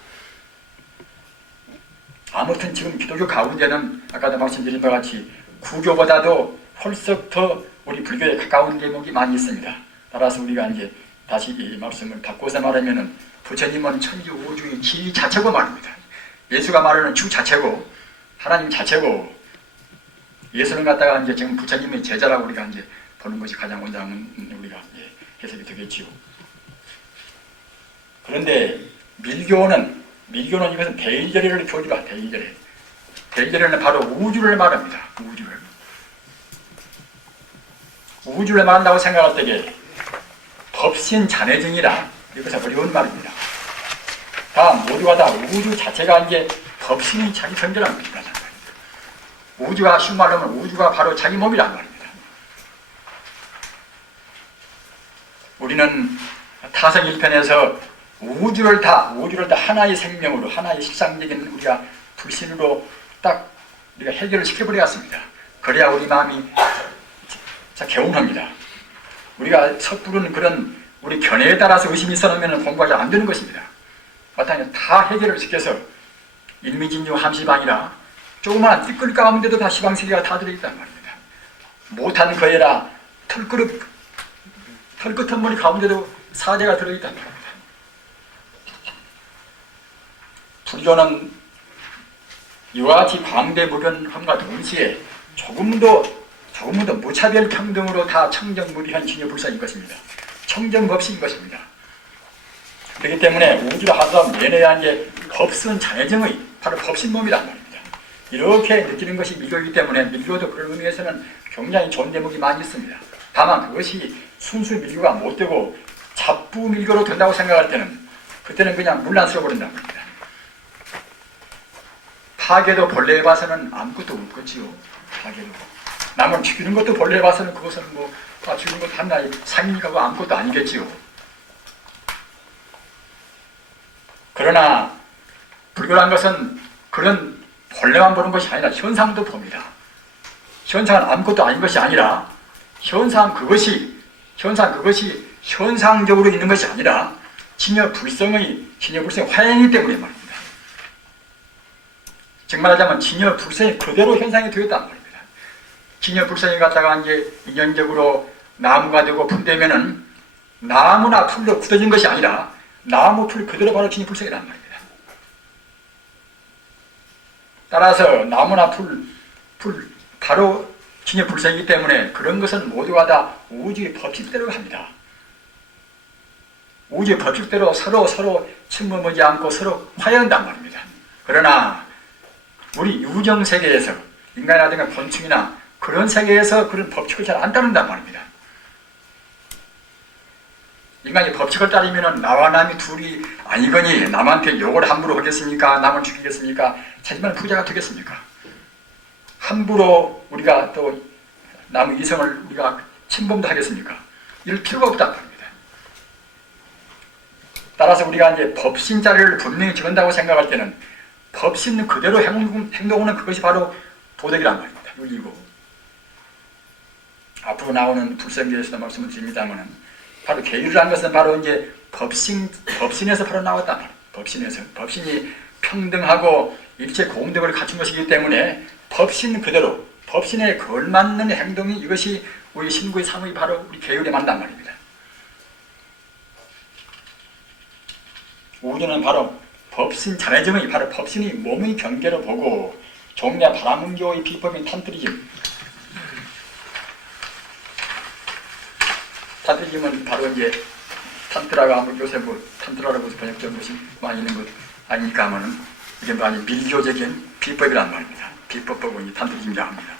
아무튼 지금 기독교 가운데는 아까도 말씀드린 바와 같이 구교보다도 훨씬 더 우리 불교에 가까운 대목이 많이 있습니다. 따라서 우리가 이제 다시 이 말씀을 바꿔서 말하면은 부처님은 천지 우주의 지 자체고 말입니다. 예수가 말하는 주 자체고 하나님 자체고, 예수는 갖다가 이제 지금 부처님의 제자라고 우리가 이제 보는 것이 가장 원장은 우리가 해석이 되겠지요. 그런데 밀교는 이것은 대일절례를 교리다. 대일절례는 바로 우주를 말합니다. 우주를 말한다고 생각할 때에 법신 잔해증이라, 이것은 어려운 말입니다. 다 모두가 다 우주 자체가 이제 법신이 자기 존재란 말입니다. 우주가 쉬운 말로 하면 우주가 바로 자기 몸이란 말입니다. 우리는 타성 1편에서 우주를 다 하나의 생명으로, 하나의 실상적인 우리가 불신으로 딱 우리가 해결을 시켜버렸습니다. 그래야 우리 마음이 개운합니다. 우리가 섣부른 그런 우리 견해에 따라서 의심이 있어놓으면 공부가 잘 안 되는 것입니다. 마땅히 다 해결을 시켜서 일미진유 함시방이라 조그마한 띠끌 가운데도 다 시방세계가 다 들어있단 말입니다. 못한 거에라 털끝한 머리 가운데도 사제가 들어있단 말입니다. 불교는 이와 같이 광대무변함과 동시에 조금도 무차별 평등으로 다 청정무비한 진여불사인 것입니다. 청정법시인 것입니다. 그렇기 때문에 우주를 하다 내내야 이제 법순 잔해정의 바로 법신몸이란 말입니다. 이렇게 느끼는 것이 밀교이기 때문에 밀교도 그런 의미에서는 굉장히 좋은 대목이 많이 있습니다. 다만 그것이 순수 밀교가 못되고 잡부 밀교로 된다고 생각할 때는 그때는 그냥 문란스러워 버린단 말입니다. 파괴도 본래에 봐서는 아무것도 없겠지요. 파괴도. 남을 죽이는 것도 본래에 봐서는 그것은 죽이는 것도 하나의 상이니까 아무것도 아니겠지요. 그러나 불교란 것은 그런 본래만 보는 것이 아니라 현상도 봅니다. 현상은 아무것도 아닌 것이 아니라 현상 그것이 현상적으로 있는 것이 아니라 진여불성의 화양이기 때문에 말입니다. 즉 말하자면 진여불성이 그대로 현상이 되었단 말입니다. 진여불성이 갖다가 이제 인연적으로 나무가 되고 풀 되면은 나무나 풀로 굳어진 것이 아니라 나무 풀 그대로 바로 진여불성이란 말입니다. 따라서 나무나 풀 바로 진여불성이기 때문에 그런 것은 모두가 다 우주의 법칙대로 합니다. 우주의 법칙대로 서로 침범하지 않고 서로 화해한단 말입니다. 그러나 우리 유정세계에서 인간이라든가 곤충이나 그런 세계에서 그런 법칙을 잘 안 따른단 말입니다. 인간이 법칙을 따르면 나와 남이 둘이 아니거니 남한테 욕을 함부로 하겠습니까? 남을 죽이겠습니까? 자기만 부자가 되겠습니까? 함부로 우리가 또 남의 이성을 우리가 침범도 하겠습니까? 이럴 필요가 없단 말입니다. 따라서 우리가 이제 법신 자리를 분명히 적은다고 생각할 때는 법신 그대로 행동하는 그것이 바로 도덕이란 말입니다. 윤리고. 앞으로 나오는 불성계에서도 말씀을 드립니다만 바로 계율이라는 것은 바로 이제 법신에서 바로 나왔단 말이에요. 법신이 평등하고 일체 공덕을 갖춘 것이기 때문에 법신 그대로 법신에 걸맞는 행동이 이것이 우리 신구의 상의 바로 우리 계율에 맞단 말입니다. 우주는 바로 법신 잔해정의 바로 법신이 몸의 경계로 보고 종래 바라문교의 비법인 탄트리즘은 바로 이제 탄트라가 요새 탄트라라고 번역된 것이 많이 있는 것 아니니까 하면은 이게 많이 밀교적인 비법이란 말입니다. 비법법은 이 탄트리즘이라고 합니다.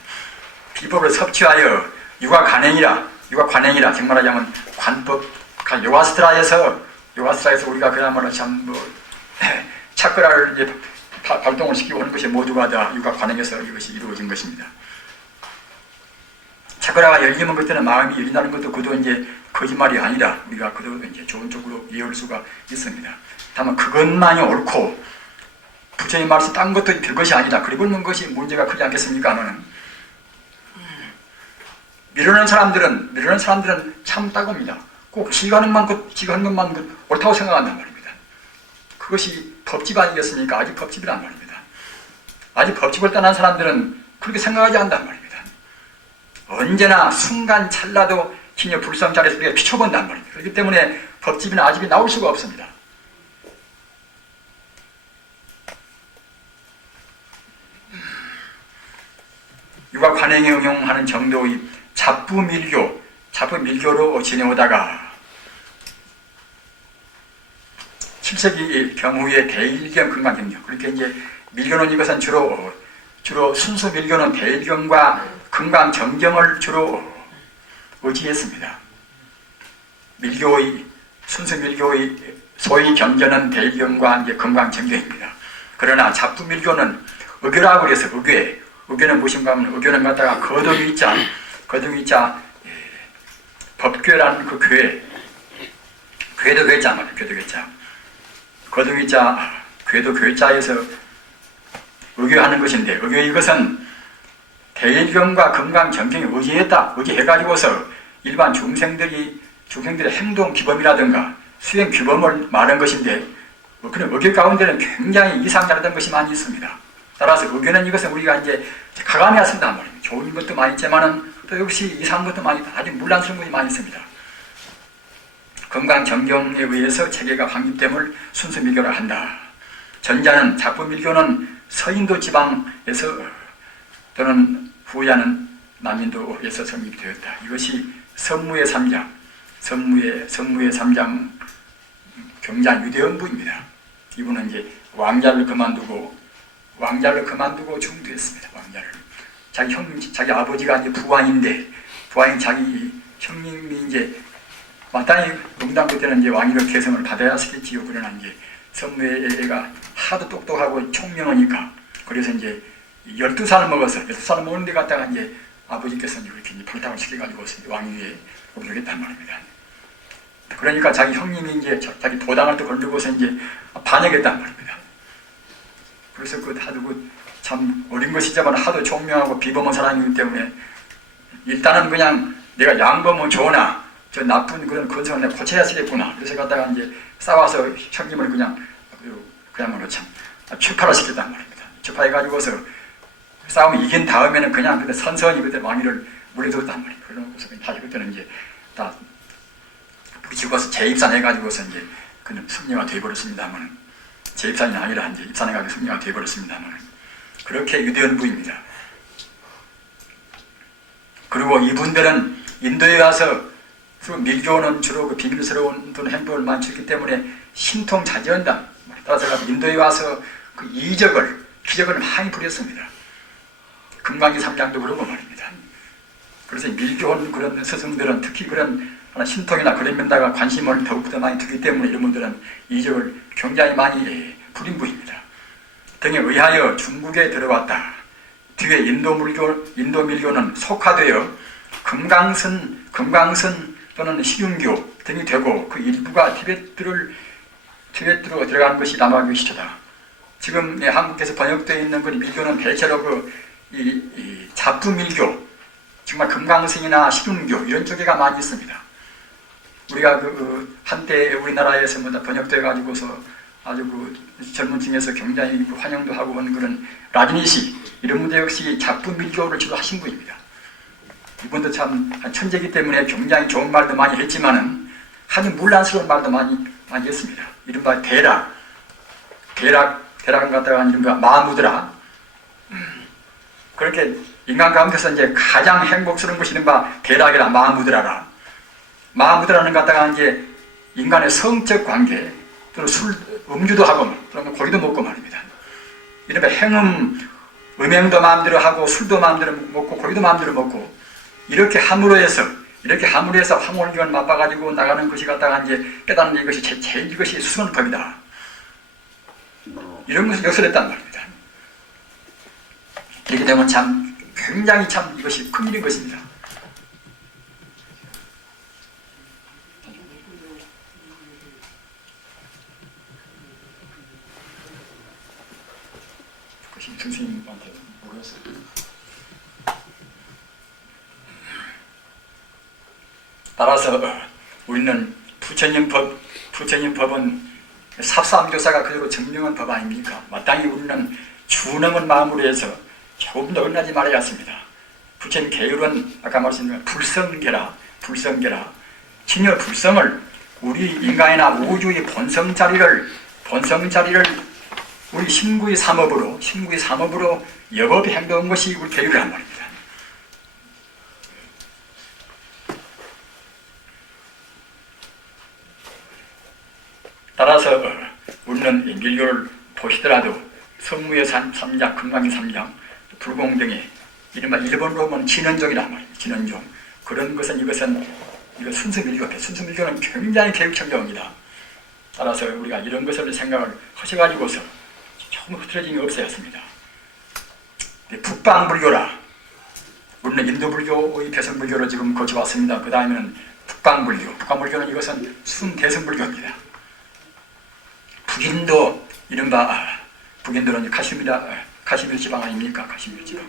비법을 섭취하여 육아관행이라 정말하자면 관법 요가스트라에서 요가스라에서 우리가 그야말로 참 차크라를 이제 발동을 시키고 하는 것이 모두가 다 육아 관행에서 이것이 이루어진 것입니다. 차크라가 열리면 그때는 마음이 열린다는 것도 그도 이제 거짓말이 아니라 우리가 그도 이제 좋은 쪽으로 이해할 수가 있습니다. 다만 그것만이 옳고 부처님 말씀 딴 것도 될 것이 아니다. 그리고 있는 것이 문제가 크지 않겠습니까? 하면은 미루는 사람들은 참 따갑니다. 꼭 지가 하는 것만 옳다고 생각한단 말입니다. 그것이 법집 아니겠습니까? 아직 법집이란 말입니다. 아직 법집을 떠난 사람들은 그렇게 생각하지 않단 말입니다. 언제나 순간 찰나도 기녀 불성자리에서 우리가 비춰본단 말입니다. 그렇기 때문에 법집이나 아집이 나올 수가 없습니다. 육아 관행에 응용하는 정도의 잡부밀교로 지내오다가 7세기 경후의 대일경 금강경력, 그렇게 이제 밀교는 이것은 주로 순수 밀교는 대일경과 금강정경을 주로 의지했습니다. 순수 밀교의 소위 경전은 대일경과 이제 금강정경입니다. 그러나 잡부밀교는 의교라고 그래서 의교는 무엇인가 하면 의교는 갖다가 거동의자 법교라는 그 궤도 괴자 말이에요. 궤도 괴자. 거동의자 궤도 괴자에서 의교하는 것인데 이것은 대일경과 금강정경에 의지해가지고서 일반 중생들의 행동 규범이라든가 수행 규범을 말한 것인데 그런 의교 가운데는 굉장히 이상다르던 것이 많이 있습니다. 따라서 의교는 이것은 우리가 이제 가감해야 말입니다. 좋은 것도 많이 있지만은 또 역시 이상한 것도 많이 아주 문란스러운 것이 많이 있습니다. 금강정경에 의해서 체계가 확립됨을 순수밀교라 한다. 전자는 잡부밀교는 서인도 지방에서 또는 후야는 남인도에서 성립되었다. 이것이 선무의 3장, 선무의 3장 경자 유대원부입니다. 이분은 이제 왕자를 그만두고 중도했습니다. 왕자를. 자기 아버지가 이제 부왕인 자기 형님이 이제 마땅히 응당부 때는 이제 왕위를 계승을 받아야 하겠지요. 그러나 이제 선무애가 하도 똑똑하고 총명하니까 그래서 이제 12살을 먹는데 갔다가 이제 아버지께서는 이렇게 발탁을 시켜가지고 왕위에 오르겠단 말입니다. 그러니까 자기 형님이 이제 자기 도당을 또 걸리고서 이제 반역했단 말입니다. 그래서 참 어린 것이지만 하도 총명하고 비범한 사람이기 때문에 일단은 그냥 내가 양범은 좋으나 저 나쁜 그런 근성을 내가 고쳐야 쓰겠구나. 그래서 갔다가 이제 싸워서 형님을 그야말로 참 추파를 시켰단 말입니다. 추파해가지고서 싸움을 이긴 다음에는 그냥 근데 선선히 그때 왕위를 물려줬단 말이에요. 그러고서 다시 그때는 이제 다 부딪히고서 재입산해가지고서 이제 그는 승려가 되어버렸습니다만 재입산이 아니라 이제 입산해가지고 승려가 되어버렸습니다만 그렇게 유대원부입니다. 그리고 이분들은 인도에 가서 주로 밀교는 주로 그 비밀스러운 행동을 많이 취했기 때문에 신통자제한다. 따라서 인도에 와서 그 기적을 많이 부렸습니다. 금강기 3장도 그러고 말입니다. 그래서 밀교원 그런 스승들은 특히 그런 신통이나 그런 면다가 관심을 더욱더 많이 두기 때문에 이런 분들은 이적을 굉장히 많이 부린 부입니다. 등에 의하여 중국에 들어왔다. 뒤에 인도 밀교는 속화되어 금강선 또는 식윤교 등이 되고 그 일부가 티베트로 들어간 것이 남아교 시초다. 지금 한국에서 번역되어 있는 그 밀교는 대체로 이 잡부밀교, 정말 금강승이나 식윤교 이런 쪽에가 많이 있습니다. 우리가 한때 우리나라에서 번역되어 가지고서 아주 젊은 층에서 굉장히 환영도 하고 온 그런 라디니시 이런 분들 역시 잡부밀교를 주로 하신 분입니다. 이분도 참 천재이기 때문에 굉장히 좋은 말도 많이 했지만은 아주 문란스러운 말도 많이 했습니다. 이른바 대락은 갖다가 이른바 마무드라. 그렇게 인간 가운데서 이제 가장 행복스러운 것이 이른바 대락이라 마무드라라. 마무드라는 갖다가 이제 인간의 성적 관계 또는 음주도 하고 또는 고기도 먹고 말입니다. 이른바 음행도 마음대로 하고 술도 마음대로 먹고 고기도 마음대로 먹고 이렇게 함으로 해서 이렇게 화물에서 화물기만 맛봐가지고 나가는 것이 갖다가 이제 깨닫는 이것이 제일 이것이 수선법이다. 이런 것을 역설했단 말입니다. 이렇게 되면 참 굉장히 참 이것이 큰일인 것입니다. 선생님한테 물었어요. 따라서 우리는 부처님법은 삽사암교사가 그대로 증명한 법 아닙니까? 마땅히 우리는 준엄한 마음으로 해서 조금 더 언하지 말아야 했습니다. 부처님 계율은 아까 말씀드린 불성계라, 진여 불성을 우리 인간이나 우주의 본성 자리를 우리 신구의 삼업으로 여법해 놓은 것이 우리 계율이란 말입니다. 따라서 우리는 이 밀교를 보시더라도 성무의 3장, 금강의 3장, 불공정의 이른바 일본으로 보면 진원종이란 말이에요. 진원종. 그런 것은 이거 순수밀교입니다. 순수밀교는 굉장히 계획적입니다. 따라서 우리가 이런 것을 생각을 하셔가지고서 조금 흐트러짐이 없어야 했습니다. 북방불교라. 우리는 인도불교의 대승불교로 지금 거쳐왔습니다. 그 다음에는 북방불교는 이것은 순대승불교입니다. 북인도 이른바 북인도는 카시미르 지방 아닙니까? 카시미르 지방.